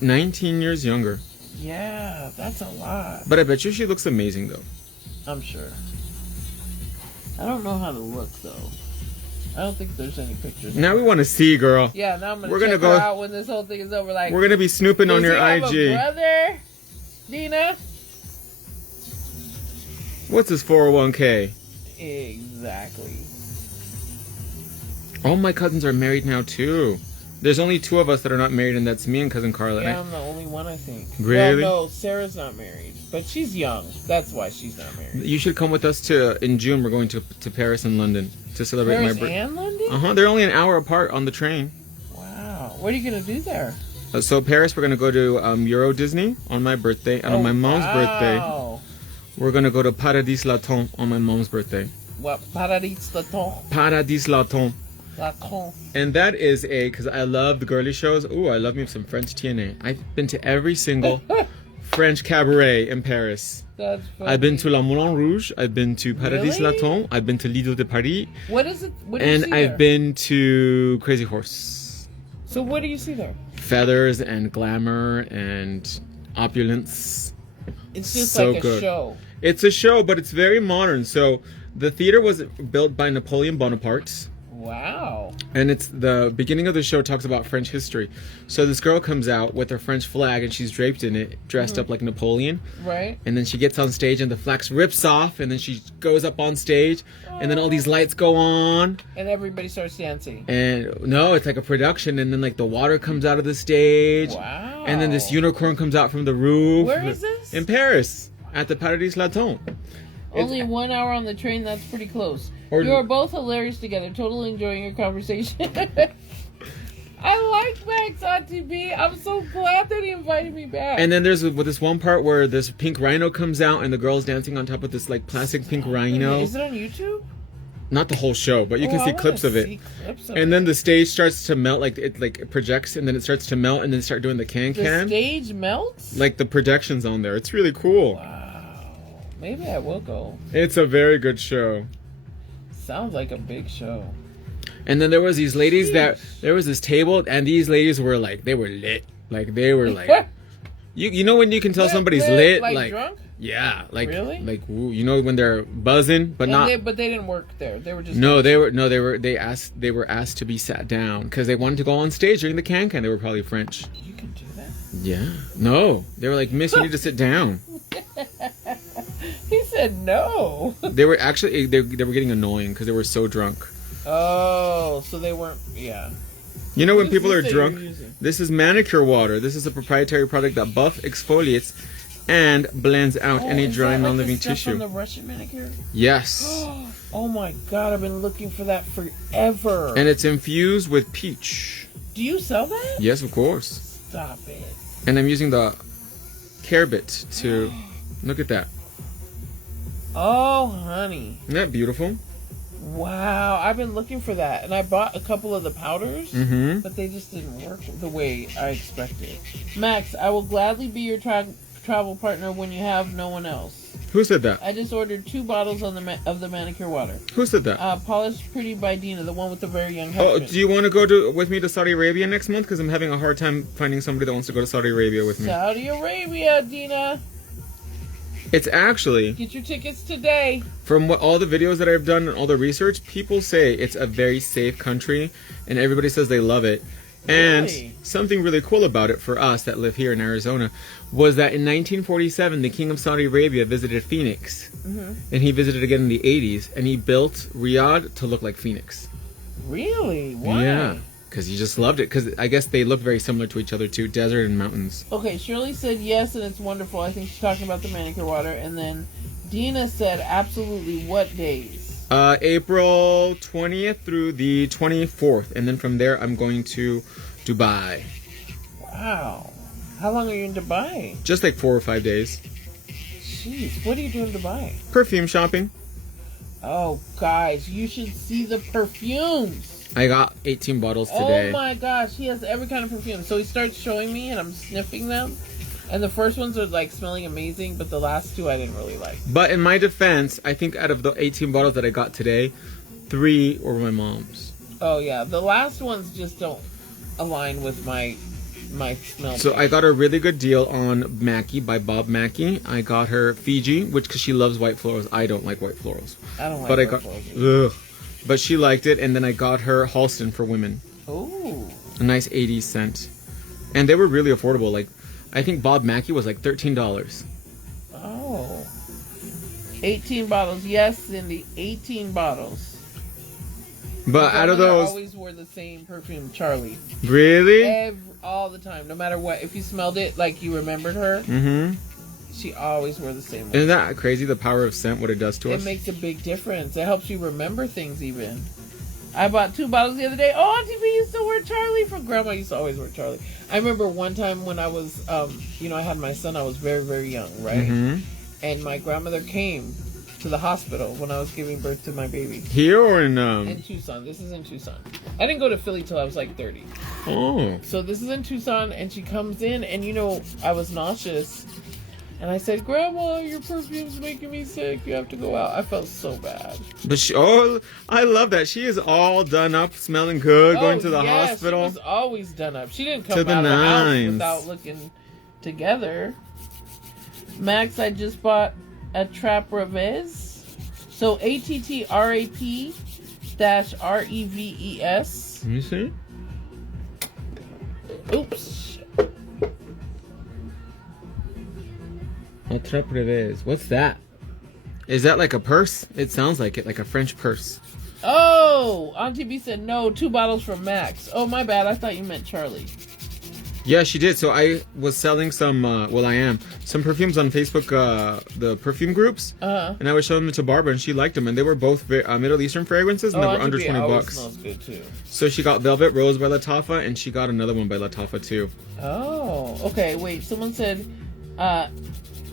19 years younger. Yeah, that's a lot. But I bet you she looks amazing, though. I'm sure. I don't know how to look, though. I don't think there's any pictures. Now we want to see, girl. Yeah, now I'm We're gonna gonna check her go- out when this whole thing is over. Like, We're going to be snooping on your does he IG. have a brother, Dina? What's his 401k? Exactly. All my cousins are married now, too. There's only 2 of us that are not married, and that's me and cousin Carla. Yeah, I'm the only one, I think. Really? Well, no, Sarah's not married, but she's young. That's why she's not married. You should come with us in June. We're going to Paris and London to celebrate Paris my birthday. and London? They're only an hour apart on the train. Wow. What are you gonna do there? So Paris, we're going to go to Euro Disney on my birthday, and on my mom's birthday, we're going to go to Paradis Laton on my mom's birthday. What? Paradis Laton? Paradis Laton. Laton. And that is because I love the girly shows. Ooh, I love me some French TNA. I've been to every single French cabaret in Paris. That's funny. I've been to La Moulin Rouge. I've been to Paradis Really? Laton. I've been to L'Île de Paris. What is it? What do you And see I've there? been to Crazy Horse. So what do you see there? Feathers and glamour and opulence. It's just So like a good. show. It's a show, but it's very modern. So the theater was built by Napoleon Bonaparte. Wow. And it's the beginning of the show talks about French history. So this girl comes out with her French flag and she's draped in it, dressed up like Napoleon. Right. And then she gets on stage and the flag rips off and then she goes up on stage and then all these lights go on. And everybody starts dancing. And no, it's like a production and then like the water comes out of the stage. Wow. And then this unicorn comes out from the roof. Where is this? In Paris, at the Paradis Laton. Only 1 hour on the train. That's pretty close. Or- You are both hilarious together. Totally enjoying your conversation. I like Max on TV. I'm so glad that he invited me back. And then there's this one part where this pink rhino comes out and the girl's dancing on top of this like plastic pink rhino. Is it on YouTube? Not the whole show, but you can Oh, see I clips wanna of it. see clips of And it. then the stage starts to melt, like it projects, and then it starts to melt, and then start doing the The can. stage melts? Like the projections on there. It's really cool. Wow. Maybe I will go. It's a very good show. Sounds like a big show. And then there was these ladies there was this table, and these ladies were like, they were lit. Like they were like, you know when you can tell somebody's lit, like drunk? Yeah, like Really? like ooh, you know when they're buzzing, but not. But they didn't work there. They were just They were asked to be sat down because they wanted to go on stage during the can. They were probably French. You can do that. Yeah. No, they were like, Miss, you need to sit down. He said no. They were actually they were getting annoying because they were so drunk. Oh, so they weren't. Yeah. You know when What people is are this that drunk? you're using? This is manicure water. This is a proprietary product that buff, exfoliates, and blends out any is dry, that like non-living the stuff tissue. From the Russian manicure. Yes. Oh my God! I've been looking for that forever. And it's infused with peach. Do you sell that? Yes, of course. Stop it. And I'm using the care bit to look at that. Oh, honey. Isn't that beautiful? Wow, I've been looking for that, and I bought a couple of the powders, Mm-hmm. but they just didn't work the way I expected. Max, I will gladly be your travel partner when you have no one else. Who said that? I just ordered 2 bottles of the manicure water. Who said that? Polished Pretty by Dina, the one with the very young Oh, husband. do you want to go with me to Saudi Arabia next month? Because I'm having a hard time finding somebody that wants to go to Saudi Arabia with me. Saudi Arabia, Dina. It's actually, Get your tickets today. from all the videos that I've done and all the research, people say it's a very safe country, and everybody says they love it. And Really? something really cool about it for us that live here in Arizona was that in 1947, the King of Saudi Arabia visited Phoenix. Mm-hmm. And he visited again in the 80s, and he built Riyadh to look like Phoenix. Really? Why? Yeah, because he just loved it. Because I guess they look very similar to each other too, desert and mountains. Okay, Shirley said yes, and it's wonderful. I think she's talking about the manicure water. And then Dina said absolutely what days? April 20th through the 24th, and then from there I'm going to Dubai. Wow. How long are you in Dubai? Just like 4 or 5 days. Jeez, what are you doing in Dubai? Perfume shopping. Oh, guys, you should see the perfumes. I got 18 bottles today. Oh my gosh, he has every kind of perfume. So he starts showing me, and I'm sniffing them. And the first ones are like smelling amazing, but the last 2 I didn't really like. But in my defense, I think out of the 18 bottles that I got today, 3 were my mom's. Oh yeah, the last ones just don't align with my smell. So I got a really good deal on Mackie by Bob Mackie. I got her Fiji, which because she loves white florals. I don't like white florals. I don't like But I white got, florals. ugh. But she liked it, and then I got her Halston for women. Ooh. A nice 80s scent. And they were really affordable. Like, I think Bob Mackie was like $13. Oh. 18 bottles. Yes, Cindy, 18 bottles. But out of My mother those, always wore the same perfume, Charlie. really? All the time, no matter what. If you smelled it, like you remembered her, Mm-hmm. she always wore the same one. Isn't that crazy, the power of scent, what it does to It us? makes a big difference. It helps you remember things even. I bought 2 bottles the other day. Oh, Auntie B used to wear Charlie. From Grandma used to always wear Charlie. I remember one time when I was, I had my son. I was very, very young, right? Mm-hmm. And my grandmother came to the hospital when I was giving birth to my baby. Here or in, In Tucson. This is in Tucson. I didn't go to Philly till I was like 30. oh. So this is in Tucson, and she comes in, and I was nauseous. And I said, Grandma, your perfume's making me sick. You have to go out. I felt so bad. But I love that. She is all done up, smelling good, going to the hospital. She was always done up. She didn't come To the out of the house nines. without looking together. Max, I just bought a Trap Revez. So ATTRAP -REVES. Let me see. Oops. Trap Revez. What's that? Is that like a purse? It sounds like it, like a French purse. Oh, Auntie B said no, 2 bottles from Max. Oh, my bad. I thought you meant Charlie. Yeah, she did. So I was selling some, I am, some perfumes on Facebook, the perfume groups. Uh-huh. And I was showing them to Barbara, and she liked them. And they were both Middle Eastern fragrances, and they were Auntie under B 20 always bucks. Smells good too. So she got Velvet Rose by Lattafa, and she got another one by Lattafa too. Oh, okay. Wait, someone said,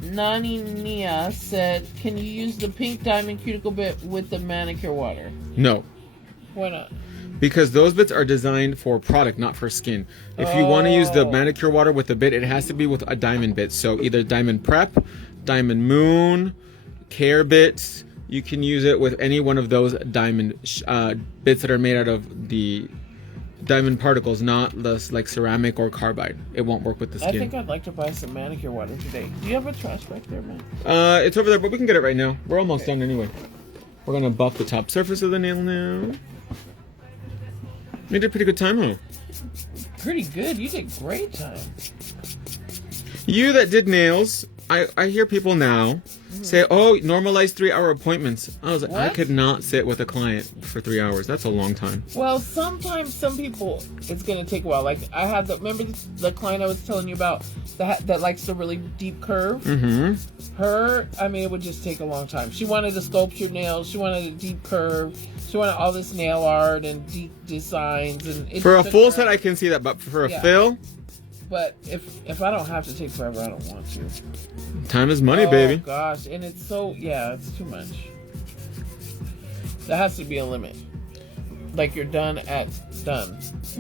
Nani Nia said, can you use the pink diamond cuticle bit with the manicure water? No. Why not? Because those bits are designed for product, not for skin. If you want to use the manicure water with the bit, it has to be with a diamond bit. So either Diamond Prep, Diamond Moon, Care Bits. You can use it with any one of those diamond bits that are made out of the diamond particles, not like ceramic or carbide. It won't work with the I skin. think I'd like to buy some manicure water today. Do you have a trash back there, man? It's over there, but we can get it right now. We're almost done anyway. We're going to buff the top surface of the nail now. You did a pretty good time, huh? Pretty good. You did great time. You that did nails, I hear people now say, oh, normalize 3-hour appointments. I was like, I What? could not sit with a client for 3 hours. That's a long time. Well, sometimes some people, it's going to take a while. Like, I had remember the client I was telling you about that likes the really deep curve? Mm-hmm. It would just take a long time. She wanted a sculptured nails. She wanted a deep curve. She wanted all this nail art and deep designs. And For a full set, I can see that, but for a fill, But if I don't have to take forever, I don't want to. time is money, baby. Oh, gosh. And it's it's too much. That has to be a limit. Like you're done at done.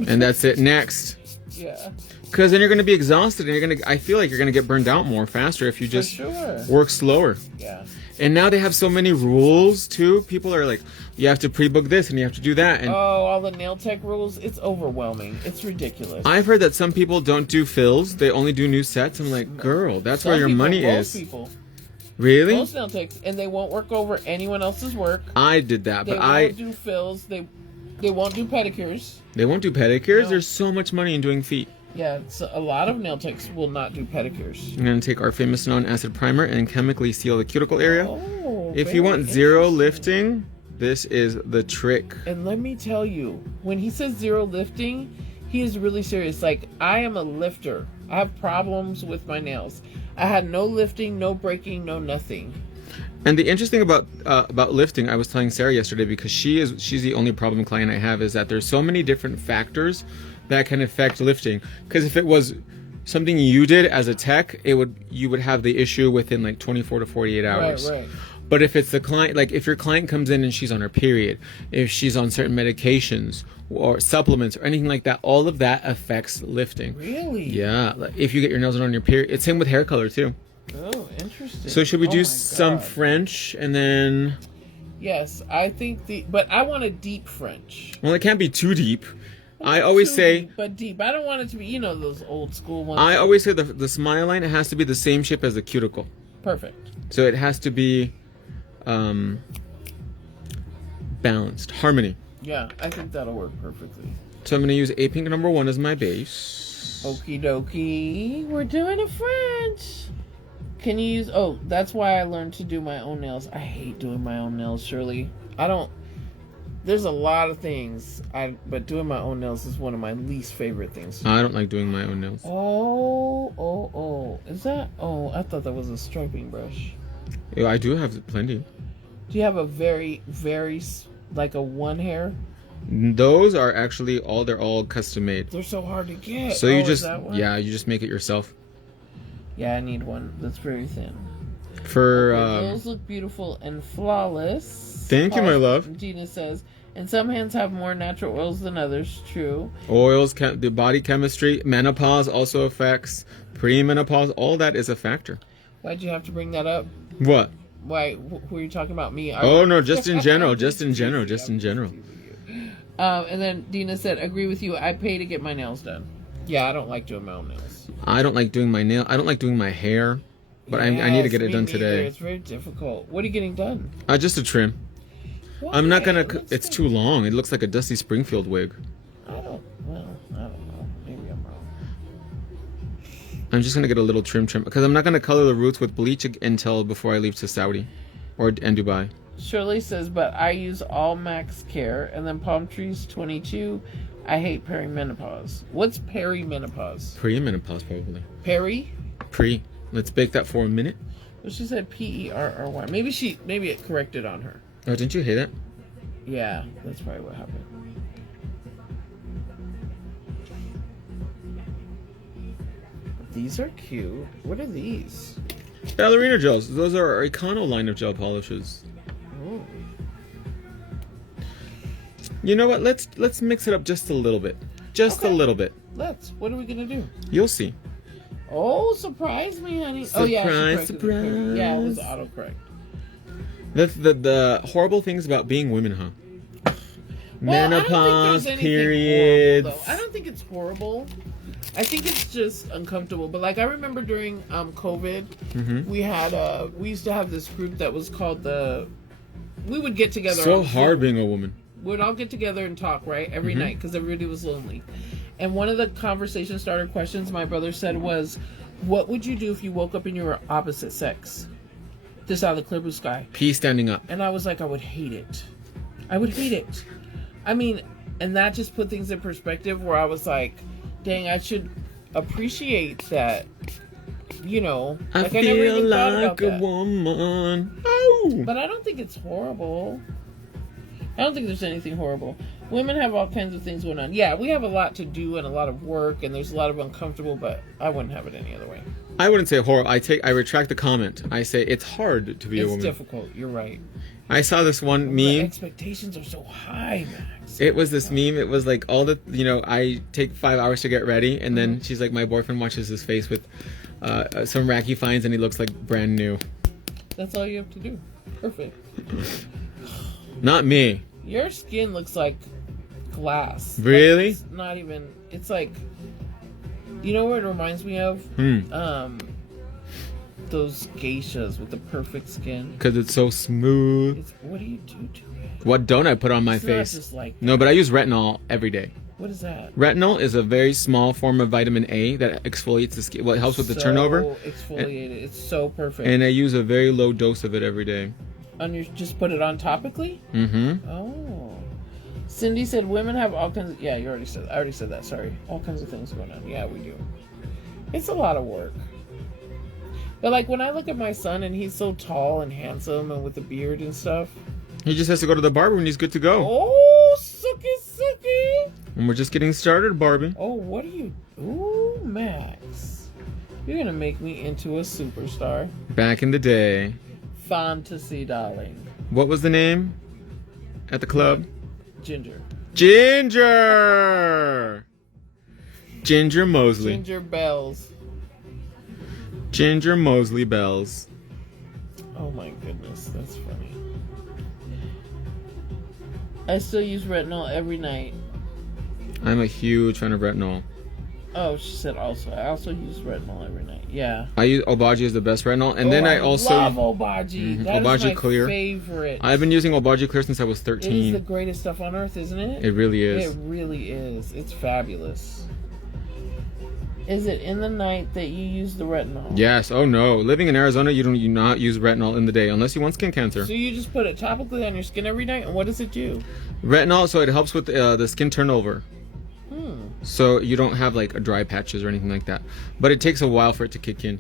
And that's it. Next. Yeah. Because then you're going to be exhausted, and I feel like you're going to get burned out more faster if you just work slower. Yeah. And now they have so many rules too. People are like, you have to pre-book this and you have to do that. And all the nail tech rules. It's overwhelming. It's ridiculous. I've heard that some people don't do fills. They only do new sets. I'm like, girl, that's where your money is. Most people. Really? Most nail techs, and they won't work over anyone else's work. I did that, They but won't do fills. They won't do pedicures. They won't do pedicures. No. There's so much money in doing feet. Yeah, so a lot of nail techs will not do pedicures. I'm going to take our famous non-acid primer and chemically seal the cuticle area. Oh, If you want zero lifting, this is the trick. And let me tell you, when he says zero lifting, he is really serious. Like, I am a lifter. I have problems with my nails. I had no lifting, no breaking, no nothing. And the interesting about lifting, I was telling Sarah yesterday, because she's the only problem client I have, is that there's so many different factors that can affect lifting. Because if it was something you did as a tech, you would have the issue within like 24 to 48 hours. Right. But if it's the client, like if your client comes in and she's on her period, if she's on certain medications or supplements or anything like that, all of that affects lifting. Really? Yeah. Like if you get your nails done on your period, it's same with hair color too. Oh, interesting. So should we do some French and then? Yes, I think but I want a deep French. Well, it can't be too deep. I always say, deep, but deep. I don't want it to be, those old school ones. I always say the smile line, it has to be the same shape as the cuticle. Perfect. So it has to be balanced, harmony. Yeah, I think that'll work perfectly. So I'm going to use A Pink number 1 as my base. Okie dokie. We're doing a French. Can you use... Oh, that's why I learned to do my own nails. I hate doing my own nails, Shirley. I don't... There's a lot of things, but doing my own nails is one of my least favorite things. I don't like doing my own nails. Oh. Is that... Oh, I thought that was a striping brush. Yeah, I do have plenty. Do you have a very, very... Like a one hair? Those are actually they're all custom made. They're so hard to get. So you just... Yeah, you just make it yourself. Yeah, I need one that's very thin. For... those look beautiful and flawless. Thank you, my love. Gina says... And some hands have more natural oils than others. True. Oils, the body chemistry, menopause also affects, premenopause, all that is a factor. Why'd you have to bring that up? What? Why? Were you talking about me? Oh, no, just in general. Just in general. And then Dina said, agree with you. I pay to get my nails done. Yeah, I don't like doing my own nails. I don't like doing my nail. I don't like doing my hair. But I need to get it done today. It's very difficult. What are you getting done? Just a trim. Why? I'm not going to... It's too long. It looks like a Dusty Springfield wig. I don't know. Maybe I'm wrong. I'm just going to get a little trim. Because I'm not going to color the roots with bleach until before I leave to Saudi. And Dubai. Shirley says, but I use all Max Care. And then Palm Trees 22. I hate perimenopause. What's perimenopause? Premenopause, probably. Pre? Let's bake that for a minute. Well, she said Perry. Maybe it corrected on her. Oh, didn't you hate it? Yeah, that's probably what happened. These are cute. What are these? Ballerina gels. Those are our Econo line of gel polishes. Oh. You know what? Let's mix it up just a little bit. Just a little bit. What are we gonna do? You'll see. Oh, surprise me, honey. Surprise. Yeah, it was autocorrect. That's the horrible things about being women, huh? Well, Menopause, I don't think there's anything periods. horrible, though. I don't think it's horrible. I think it's just uncomfortable. But like I remember during COVID, we used to have this group that was called we would get together. So hard being a woman. We'd all get together and talk, right? Every night, because everybody was lonely. And one of the conversation starter questions my brother said was, what would you do if you woke up and you were opposite sex? Just out of the clear blue sky. Pee standing up. And I was like, I would hate it. I mean, and that just put things in perspective where I was like, dang, I should appreciate that. I never feel even thought like about a that. woman. Oh. But I don't think it's horrible. I don't think there's anything horrible. Women have all kinds of things going on. Yeah, we have a lot to do and a lot of work, and there's a lot of uncomfortable, but I wouldn't have it any other way. I wouldn't say horrible. I retract the comment. I say it's hard to be a woman. It's difficult. You're right. I saw this one The meme. expectations are so high, Max. It was this meme. It was like all the, I take 5 hours to get ready, and then she's like, my boyfriend watches his face with some rack he finds, and he looks like brand new. That's all you have to do. Perfect. Not me. Your skin looks like glass. Really? Like, it's not even. It's like. You know what it reminds me of? Those geishas with the perfect skin. Because it's so smooth. What do you do to it? What don't I put on my It's face? not just like No, but I use retinol every day. What is that? Retinol is a very small form of vitamin A that exfoliates the skin. Well, it helps with the turnover. Exfoliated. It's so perfect. And I use a very low dose of it every day. Just put it on topically? Mm-hmm. Oh. Cindy said women have all kinds of... Yeah, I already said that. Sorry. All kinds of things going on. Yeah, we do. It's a lot of work. But like when I look at my son and he's so tall and handsome and with a beard and stuff. He just has to go to the barber and he's good to go. Oh, Suki. And we're just getting started, Barbie. Oh, what are you... Ooh, Max. You're going to make me into a superstar. Back in the day. Fantasy, darling. What was the name at the club? Ginger Mosley. Ginger Bells. Ginger Mosley Bells. Oh my goodness, that's funny. I still use retinol every night. I'm a huge fan of retinol. Oh, she said also. I also use retinol every night. Yeah. I use Obagi as the best retinol, and then I also love Obagi. That Obagi is my Clear. favorite. I've been using Obagi Clear since I was It is 13. the greatest stuff on earth, isn't it? It really is. It really is. It's fabulous. Is it in the night that you use the retinol? Yes. Oh no. Living in Arizona, you not use retinol in the day unless you want skin cancer. So you just put it topically on your skin every night, and what does it do? Retinol, so it helps with the skin turnover. So you don't have like a dry patches or anything like that. But it takes a while for it to kick in.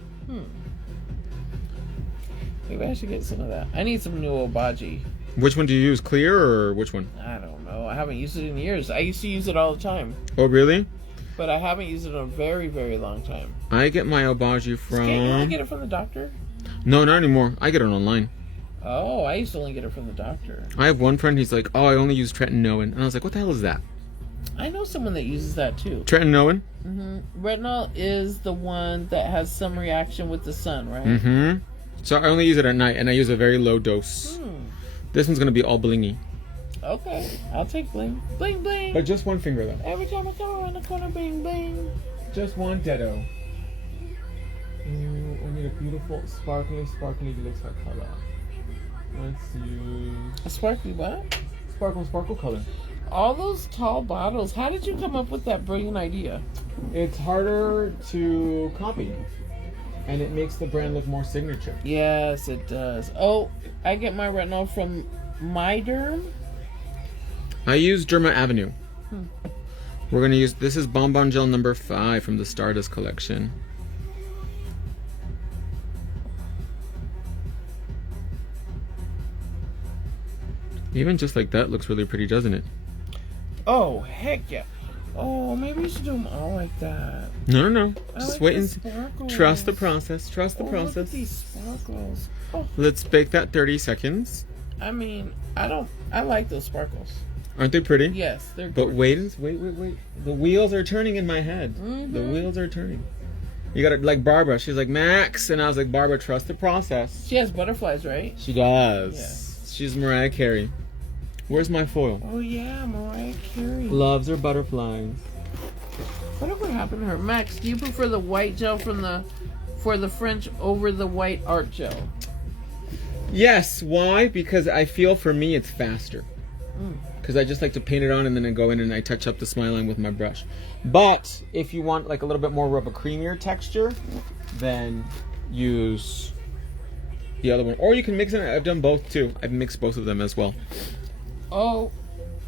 Maybe I should get some of that. I need some new Obagi. Which one do you use? Clear or which one? I don't know. I haven't used it in years. I used to use it all the time. Oh really? But I haven't used it in a very, very long time. I get my Obagi Can't you only from... get it from the doctor? No, not anymore. I get it online. Oh, I used to only get it from the doctor. I have one friend, he's like, oh, I only use tretinoin. And I was like, what the hell is that? I know someone that uses that too. Tretinoin? Retinol is the one that has some reaction with the sun, right? Mm-hmm. So I only use it at night, and I use a very low dose. This one's going to be all blingy. Okay, I'll take bling. Bling, bling. But just one finger, though. Every time I come around the corner, bling, bling. Just one deado. I need a beautiful, sparkly deluxe color. Let's use... A sparkly what? Sparkle color. All those tall bottles. How did you come up with that brilliant idea? It's harder to copy. And it makes the brand look more signature. Yes, it does. Oh, I get my retinol from My Derm. I use Derma Avenue. We're going to use... This is Bonbon Gel number 5 from the Stardust collection. Even just like that looks really pretty, doesn't it? Oh, heck yeah. Oh, maybe you should do them all like that. No. I Just like wait the and sparkles. trust the process. Trust the Look process. at these sparkles. Oh, Let's bake that 30 seconds. I mean, I like those sparkles. Aren't they pretty? Yes, they're But gorgeous. wait. The wheels are turning in my head. The wheels are turning. You gotta, like Barbara. She's like, Max. And I was like, Barbara, trust the process. She has butterflies, right? She does. Yeah. She's Mariah Carey. Where's my foil? Oh, yeah, Mariah Carey. Loves her butterflies. Whatever happened to her? Max, do you prefer the white gel for the French over the white art gel? Yes. Why? Because I feel for me it's faster. Because I just like to paint it on and then I go in and I touch up the smile line with my brush. But if you want like a little bit more of a creamier texture, then use the other one. Or you can mix it. I've done both too. I've mixed both of them as well. Oh,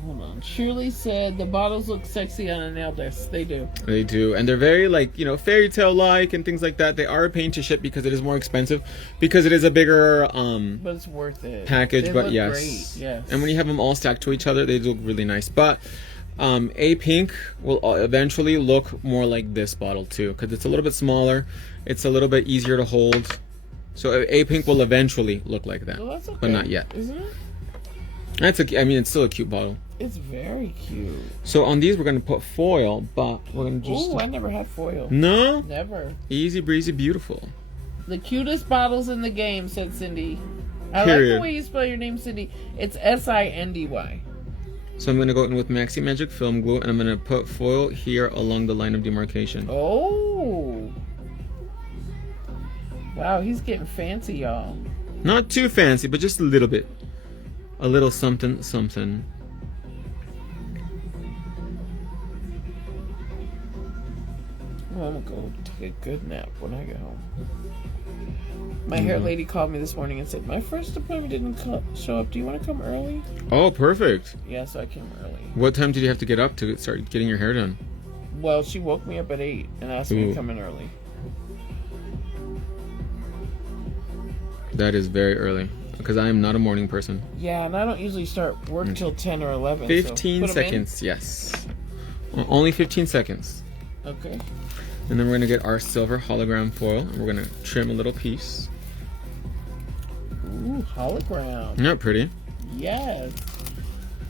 hold on. Shirley said the bottles look sexy on a nail disc. They do. They do. And they're very like, fairy tale like and things like that. They are a pain to ship because it is more expensive. Because it is a bigger but it's worth it. package. They but look yes. great. Yes. And when you have them all stacked to each other, they look really nice. But A Pink will eventually look more like this bottle too. Because it's a little bit smaller. It's a little bit easier to hold. So A Pink will eventually look like that. Well, that's okay. But not yet. Isn't it? I mean, it's still a cute bottle. It's very cute. So on these, we're gonna put foil, but we're gonna just. Ooh, I never had foil. No. Never. Easy breezy, beautiful. The cutest bottles in the game, said Cindy. I Period. like the way you spell your name, Cindy. It's Sindy. So I'm gonna go in with Maxi Magic Film Glue, and I'm gonna put foil here along the line of demarcation. Oh. Wow, he's getting fancy, y'all. Not too fancy, but just a little bit. A little something, something. Well, I'm gonna go take a good nap when I get home. My hair lady called me this morning and said, my first appointment didn't show up. Do you want to come early? Oh, perfect. Yeah, so I came early. What time did you have to get up to start getting your hair done? Well, she woke me up at 8 and asked me to come in early. That is very early, because I am not a morning person. Yeah, and I don't usually start work till 10 or 11. 15 so seconds, yes. Only 15 seconds. Okay. And then we're going to get our silver hologram foil, and we're going to trim a little piece. Ooh, hologram. Not pretty. Yes.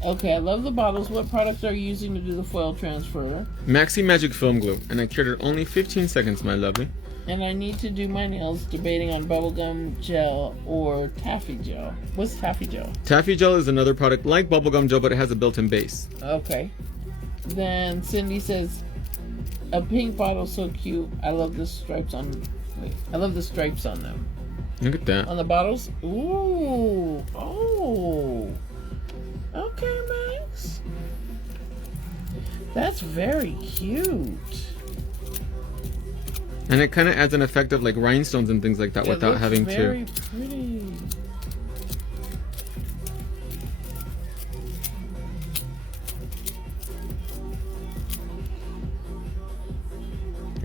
Okay, I love the bottles. What products are you using to do the foil transfer? Maxi Magic Film Glue, and I cured it only 15 seconds, my lovely. And I need to do my nails debating on bubblegum gel or taffy gel. What's taffy gel? Taffy gel is another product like bubblegum gel, but it has a built-in base. Okay. Then Cindy says, a pink bottle so cute. I love the stripes on... Wait. I love the stripes on them. Look at that. On the bottles? Ooh. Oh. Okay, Max. That's very cute. And it kind of adds an effect of like rhinestones and things like that without having very pretty.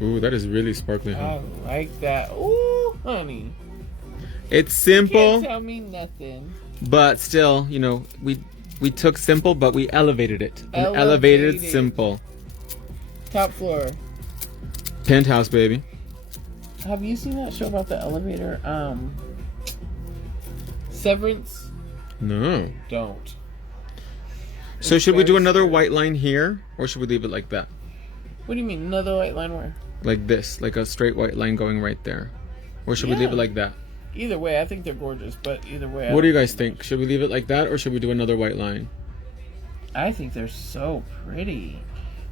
Ooh, that is really sparkly. I like that. Ooh, honey. It's simple. Can't tell me nothing. But still, you know, we took simple, but we elevated it. And elevated simple. Top floor. Penthouse, baby. Have you seen that show about the elevator? Severance? No. Don't. So should we do another white line here, or should we leave it like that? What do you mean, another white line where? Like this, like a straight white line going right there. Or should we leave it like that? Either way, I think they're gorgeous, but either way... What do you guys think? Should we leave it like that, or should we do another white line? I think they're so pretty.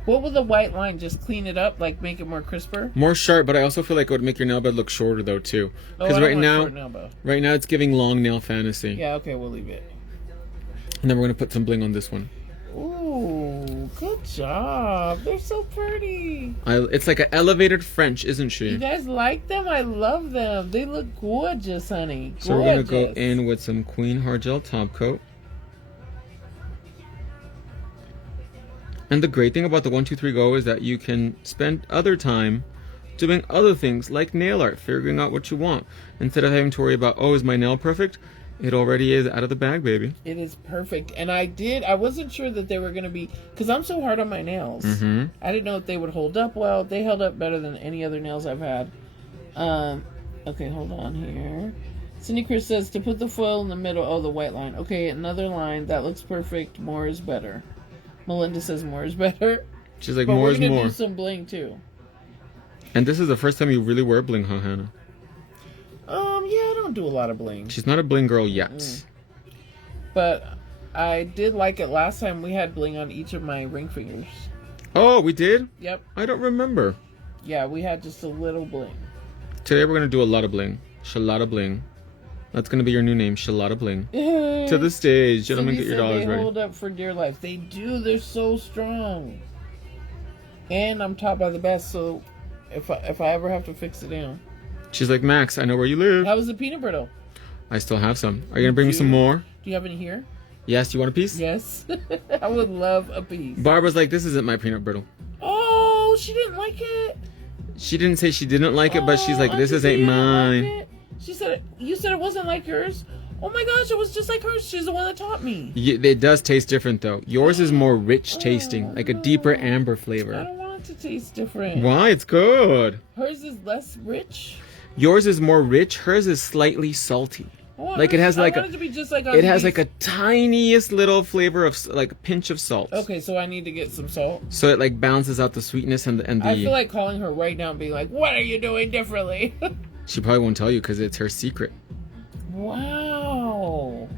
What would the white line, just clean it up, like make it more crisper? More sharp, but I also feel like it would make your nail bed look shorter though too. Because right now it's giving long nail fantasy. Yeah, okay, we'll leave it. And then we're gonna put some bling on this one. Ooh, good job. They're so pretty. It's like an elevated French, isn't she? You guys like them? I love them. They look gorgeous, honey. Gorgeous. So we're gonna go in with some Queen Hard Gel top coat. And the great thing about the 1, 2, 3 Go is that you can spend other time doing other things like nail art, figuring out what you want. Instead of having to worry about, oh, is my nail perfect? It already is out of the bag, baby. It is perfect. And I wasn't sure that they were going to be, because I'm so hard on my nails. Mm-hmm. I didn't know if they would hold up well. They held up better than any other nails I've had. Okay, hold on here. Cindy Chris says to put the foil in the middle. Oh, the white line. Okay, another line. That looks perfect. More is better. Melinda says more is better. She's like, but more is more. We're going to do some bling, too. And this is the first time you really wear bling, huh, Hannah? Yeah, I don't do a lot of bling. She's not a bling girl yet. But I did like it last time we had bling on each of my ring fingers. Oh, we did? Yep. I don't remember. Yeah, we had just a little bling. Today we're going to do a lot of bling. Shalada Bling. That's going to be your new name, Shalada Bling. To the stage. Gentlemen, get your dollars ready. They hold up for dear life. They do. They're so strong. And I'm taught by the best, so if I ever have to fix it down. She's like, Max, I know where you live. How was the peanut brittle? I still have some. Are you going to bring me some more? Do you have any here? Yes. Do you want a piece? Yes. I would love a piece. Barbara's like, this isn't my peanut brittle. Oh, she didn't like it? She didn't say she didn't like it, but she's like, this isn't mine. Like she said, you said it wasn't like yours? Oh my gosh, it was just like hers. She's the one that taught me. It does taste different, though. Yours is more rich tasting, like a deeper amber flavor. I don't want it to taste different. Why? It's good. Hers is less rich. Yours is more rich. Hers is slightly salty. Like it has like I want it to be just like on it has these- like a tiniest little flavor of like a pinch of salt. Okay, so I need to get some salt. So it like balances out the sweetness and the. I feel like calling her right now and being like, "What are you doing differently?" She probably won't tell you because it's her secret. Wow.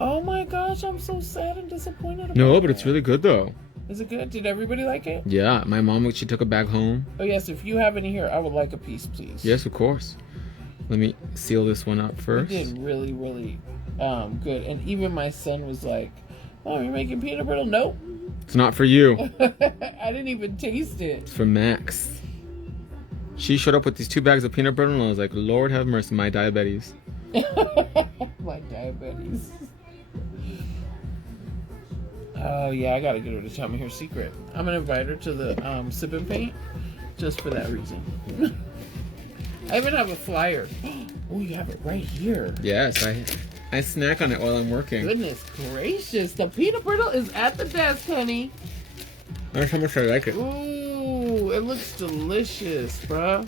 Oh my gosh, I'm so sad and disappointed about No, but that. it's really good though. Is it good? Did everybody like it? Yeah, my mom, she took a bag home. Oh yes, if you have any here, I would like a piece, please. Yes, of course. Let me seal this one up It first. did really, really good. And even my son was like, "Oh, you're making peanut brittle?" Nope. It's not for you. I didn't even taste it. It's for Max. She showed up with these 2 bags of peanut butter and I was like, Lord have mercy, my diabetes. My diabetes. Oh yeah, I gotta get her to tell me her secret. I'm gonna invite her to the sip and paint just for that reason. I even have a flyer. Oh, you have it right here. Yes, I snack on it while I'm working. Goodness gracious, the peanut brittle is at the desk, honey. That's how much I like it. Ooh, it looks delicious, bruh.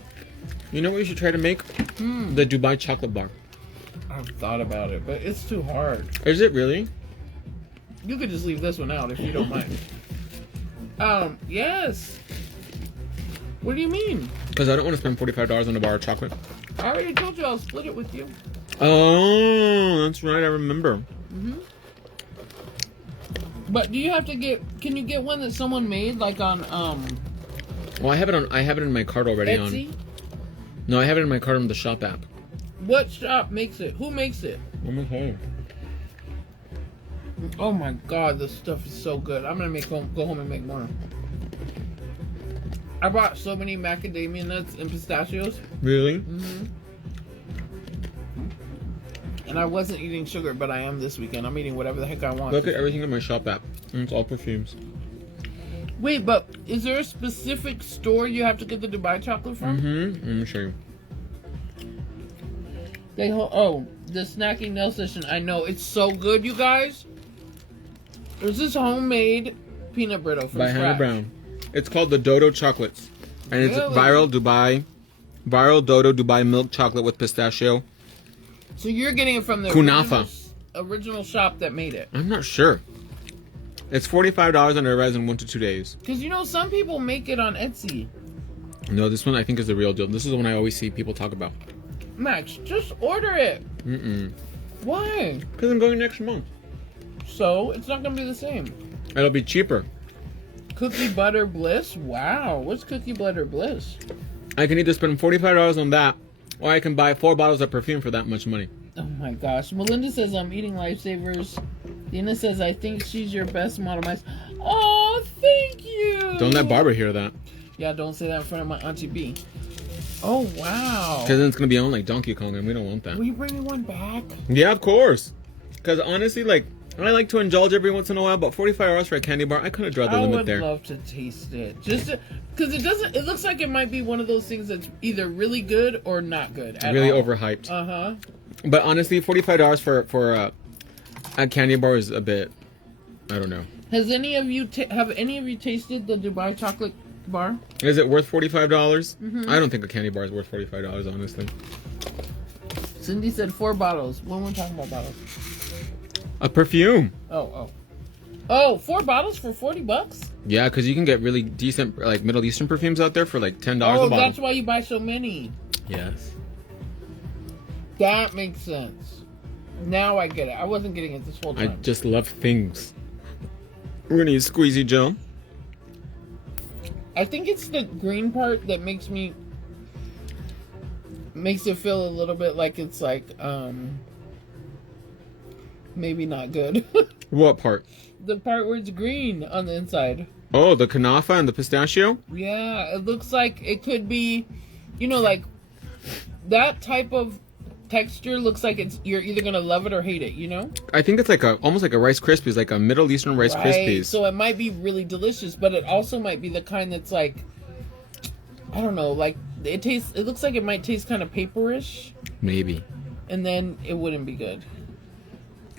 You know what you should try to make? The Dubai chocolate bar. I've thought about it, but it's too hard. Is it really? You could just leave this one out if you don't mind. Yes. What do you mean? Because I don't want to spend $45 on a bar of chocolate. I already told you I'll split it with you. Oh, that's right. I remember. But do you have to get? Can you get one that someone made, like on Well, I have it in my cart already. Etsy? No, I have it in my cart on the shop app. What shop makes it? Who makes it? Let me tell you. Oh my God, this stuff is so good. I'm gonna go home and make more. I bought so many macadamia nuts and pistachios. Really? And I wasn't eating sugar, but I am this weekend. I'm eating whatever the heck I want. Look at everything in my shop app. And it's all perfumes. Wait, but is there a specific store you have to get the Dubai chocolate from? Let me show you. The snacking nail session. I know it's so good, you guys. There's this homemade peanut brittle from By scratch. Hannah Brown. It's called the Dodo Chocolates. And it's Really? viral Dodo Dubai milk chocolate with pistachio. So you're getting it from the Kunafa. original shop that made it. I'm not sure. It's $45 and it arrives in 1 to 2 days. Because you know some people make it on Etsy. No, this one I think is the real deal. This is the one I always see people talk about. Max, just order it. Why? Because I'm going next month. So it's not gonna be the same. It'll be cheaper. Cookie butter bliss. Wow, what's cookie butter bliss? I can either spend $45 on that, or I can buy 4 bottles of perfume for that much money. Oh my gosh. Melinda says I'm eating lifesavers. Dina says I think she's your best model. Oh, thank you. Don't let Barbara hear that. Yeah, don't say that in front of my Auntie B. Oh wow. Because then it's going to be on like Donkey Kong, and we don't want that. Will you bring me one back? Yeah, of course. Because honestly, like, I like to indulge every once in a while, but $45 for a candy bar, I could have drawn the limit there. I would love to taste it. Just because it looks like it might be one of those things that's either really good or not good at Really all. overhyped. Uh-huh. But honestly, $45 for a candy bar is a bit, I don't know. Has any of you have any of you tasted the Dubai chocolate bar? Is it worth $45? I don't think a candy bar is worth $45, honestly. Cindy said 4 bottles. When we're talking about bottles. A perfume. Oh, 4 bottles for $40? Yeah, because you can get really decent, like, Middle Eastern perfumes out there for like $10 a Oh, bottle. that's why you buy so many. Yes. That makes sense. Now I get it. I wasn't getting it this whole I time. just love things. We're gonna use squeezy gel. I think it's the green part that makes it feel a little bit like it's like maybe not good. What part? The part where it's green on the inside. Oh, the kanafa and the pistachio? Yeah, it looks like it could be, like that type of texture looks like you're either gonna love it or hate it, I think it's like almost like a Rice Krispies, like a Middle Eastern Rice Krispies. So it might be really delicious, but it also might be the kind that's like, I don't know, like it looks like it might taste kind of paperish, Maybe. and then it wouldn't be good.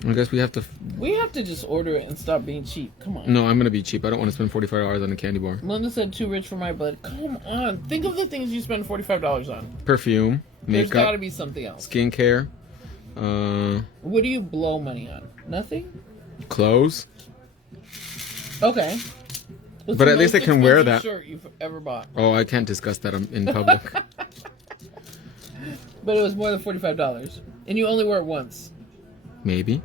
I guess we have to. We have to just order it and stop being cheap. Come on. No, I'm gonna be cheap. I don't want to spend $45 on a candy bar. Melinda said too rich for my blood. Come on. Think of the things you spend $45 on. Perfume, There's got to makeup, be something else. skincare. What do you blow money on? Nothing? Clothes. Okay. What's But the at least most I can wear expensive that. shirt you've ever bought? Oh, I can't discuss that in public. But it was more than $45. And you only wear it once. Maybe.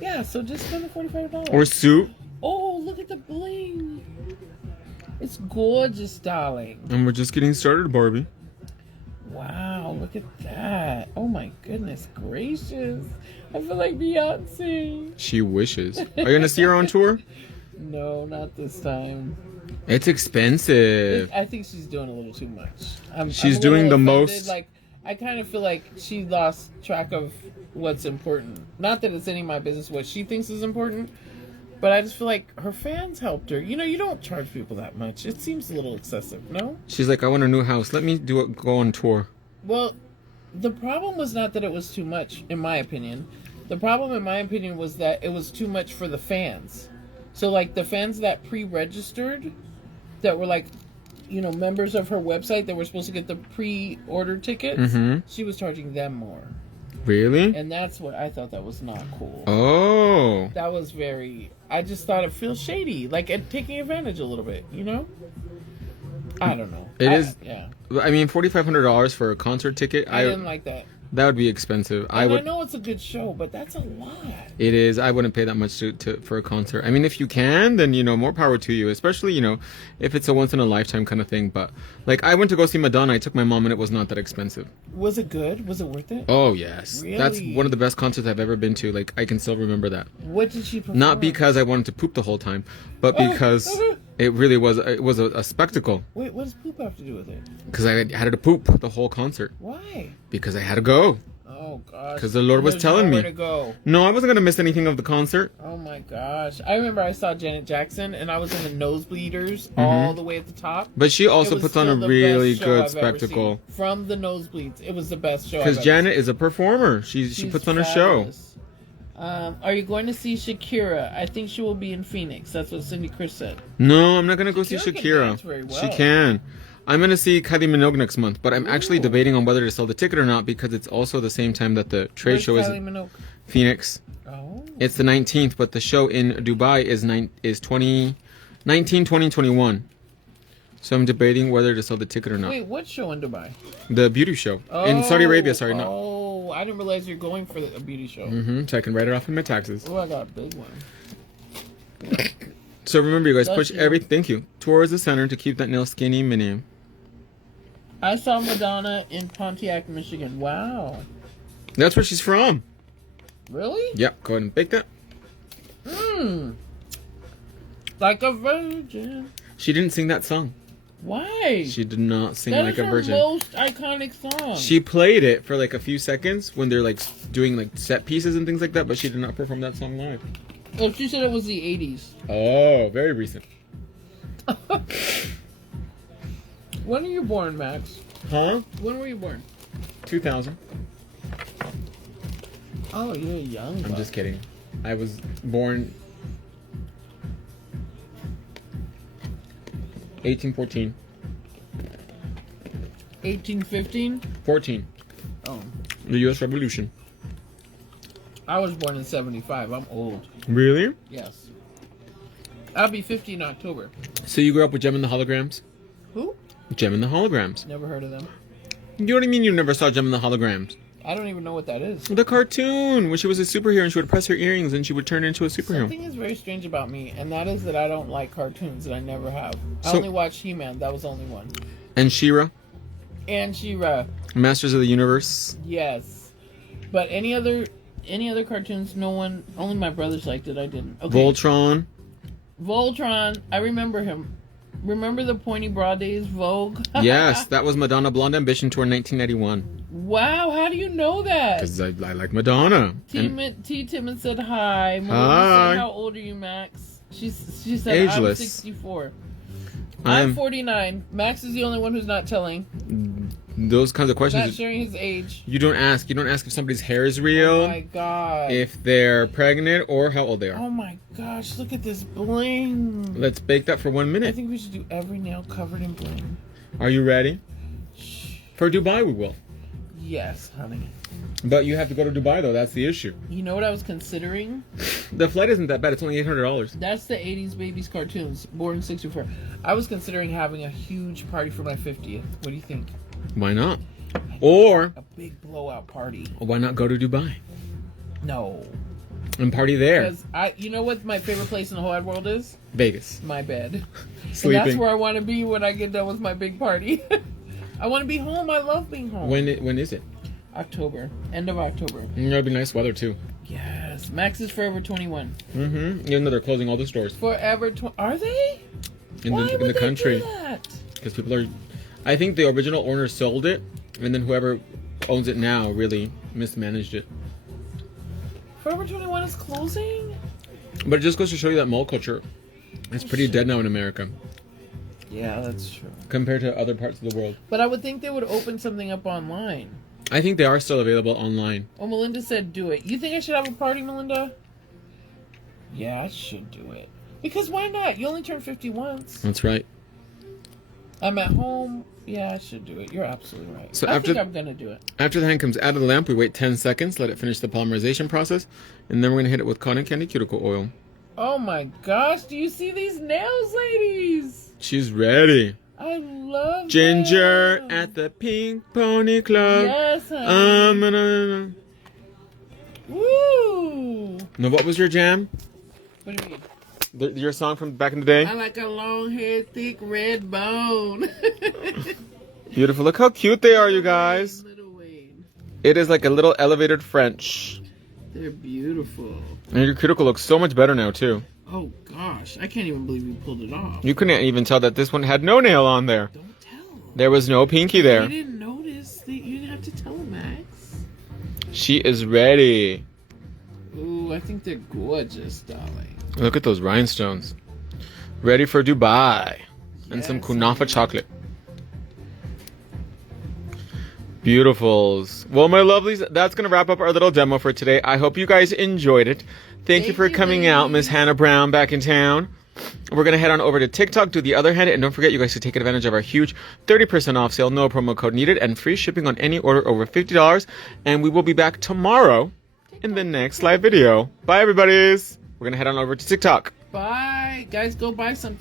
Yeah, so just spend the $45. Or suit. Oh, look at the bling. It's gorgeous, darling. And we're just getting started, Barbie. Wow, look at that. Oh my goodness gracious. I feel like Beyonce. She wishes. Are you gonna see her on tour? No, not this time. It's expensive. I think she's doing a little too much. She's I'm a doing little the offended. most. Like, I kind of feel like she lost track of what's important. Not that it's any of my business what she thinks is important, but I just feel like her fans helped her. You know, you don't charge people that much. It seems a little excessive, no? She's like, I want a new house. Let me go on tour. Well, the problem was not that it was too much, in my opinion. The problem, in my opinion, was that it was too much for the fans. So, like, the fans that pre-registered, that were, like, you know, members of her website that were supposed to get the pre-order tickets, she was charging them more. Really? And that's what I thought that was not cool. Oh. That was very... I just thought it feels shady. Like, taking advantage a little bit, you know? I don't know. It is... Yeah. I mean, $4,500 for a concert ticket. I didn't like that. That would be expensive. I know it's a good show, but that's a lot. It is. I wouldn't pay that much for a concert. I mean, if you can, then, you know, more power to you. Especially, you know, if it's a once-in-a-lifetime kind of thing. But, like, I went to go see Madonna. I took my mom, and it was not that expensive. Was it good? Was it worth it? Oh, yes. Really? That's one of the best concerts I've ever been to. Like, I can still remember that. What did she perform? Not because I wanted to poop the whole time, but because it really was. It was a spectacle. Wait, what does poop have to do with it? Because I had to poop the whole concert. Why? Because I had to go. Oh gosh. Because the Lord was telling me. To go. No, I wasn't gonna miss anything of the concert. Oh my gosh! I remember I saw Janet Jackson, and I was in the nosebleeders all the way at the top. But she also puts on a really good spectacle. From the nosebleeds, it was the best show. Because Janet is a performer. She puts on a show. Are you going to see Shakira? I think she will be in Phoenix. That's what Cindy Chris said. No, I'm not gonna go see Shakira. Can dance very well. She can. I'm going to see Kylie Minogue next month, but I'm actually debating on whether to sell the ticket or not because it's also the same time that the trade show is in Phoenix. Oh. It's the 19th, but the show in Dubai is 2021. So I'm debating whether to sell the ticket or not. Wait, what show in Dubai? The beauty show. In Saudi Arabia, sorry. Not. Oh, I didn't realize you're going for a beauty show. So I can write it off in my taxes. Oh, I got a big one. So remember, you guys, push everything. Thank you. Towards the center to keep that nail skinny mini. I saw Madonna in Pontiac, Michigan. Wow. That's where she's from. Really? Yep. Go ahead and bake that. Like a virgin. She didn't sing that song. Why? She did not sing that like a virgin. That is her most iconic song. She played it for like a few seconds when they're like doing like set pieces and things like that, but she did not perform that song live. Oh, she said it was the 80s. Oh, very recent. When were you born, Max? Huh? When were you born? 2000. Oh, you're young. I'm just kidding. I was born 1814. 1815? 14. Oh. The U.S. Revolution. I was born in 75. I'm old. Really? Yes. I'll be 50 in October. So you grew up with Gem and the Holograms? Who? Gem and the Holograms. Never heard of them. You know what I mean? You never saw Gem and the Holograms? I don't even know what that is. The cartoon, when she was a superhero and she would press her earrings and she would turn into a superhero. Something is very strange about me, and that is that I don't like cartoons, and I never have. I So- only watched He-Man. That was the only one. And She-Ra, And She-Ra. Masters of the Universe. Yes. But any other cartoons, no one, only my brothers liked it. I didn't. Okay. Voltron. Voltron. I remember him. Remember the Pointy Broad Days Vogue? Yes, that was Madonna Blonde Ambition Tour 1991. Wow, how do you know that? Because I like Madonna. T. Timmons said hi. Melissa Hi. said, how old are you, Max? She said, Ageless. I'm 64. I'm I'm 49. Max is the only one who's not telling. those kinds of Not questions. sharing his age. You don't ask. You don't ask if somebody's hair is real, Oh my god. if they're pregnant, or how old they are. Oh my gosh, look at this bling. Let's bake that for 1 I minute. think we should do every nail covered in bling. Are you ready? For Dubai, we will. Yes, honey. But you have to go to Dubai, though. That's the issue. You know what I was considering? The flight isn't that bad. It's only $800. That's the 80s babies cartoons, born 64. I was considering having a huge party for my 50th. What do you think? Why not? Or a big blowout party. why not go to Dubai No. and party there? Because you know what my favorite place in the whole wide world is? Vegas. My bed. Sleeping. And that's where I want to be when I get done with my big party. I want to be home. I love being home. When is it? October. End of October. It'll be nice weather, too. Yes. Max is Forever 21. Mm-hmm. Even though they're closing all the stores. Forever Are they? In Why the would country. they do that? Because people are... I think the original owner sold it, and then whoever owns it now really mismanaged it. Forever 21 is closing? But it just goes to show you that mall culture is pretty dead now in America. Yeah, that's true. Compared to other parts of the world. But I would think they would open something up online. I think they are still available online. Oh, Melinda said do it. You think I should have a party, Melinda? Yeah, I should do it. Because why not? You only turn 50 once. That's right. I'm at home. Yeah, I should do it. You're absolutely right. So I think I'm going to do it. After the hand comes out of the lamp, we wait 10 seconds, let it finish the polymerization process, and then we're going to hit it with cotton candy cuticle oil. Oh my gosh, do you see these nails, ladies? She's ready. I love Ginger them. at the Pink Pony Club. Yes, honey. No. Woo! Now, what was your jam? What do you mean? Your song from back in the day? I like a long hair, thick red bone. Beautiful. Look how cute they are, you guys. Little Wayne. It is like a little elevated French. They're beautiful. And your cuticle looks so much better now, too. Oh gosh, I can't even believe you pulled it off. You couldn't even tell that this one had no nail on there. Don't tell. There was no pinky I there. didn't notice. You didn't have to tell him, Max. She is ready. Ooh, I think they're gorgeous, darling. Look at those rhinestones. Ready for Dubai. And some Yes, kunafa chocolate. Beautifuls. Well, my lovelies, that's going to wrap up our little demo for today. I hope you guys enjoyed it. Thank you for coming out, Miss Hannah Brown, back in town. We're going to head on over to TikTok, do the other hand, and don't forget, you guys can take advantage of our huge 30% off sale, no promo code needed, and free shipping on any order over $50. And we will be back tomorrow in the next live video. Bye, everybody's. We're going to head on over to TikTok. Bye. Guys, go buy something.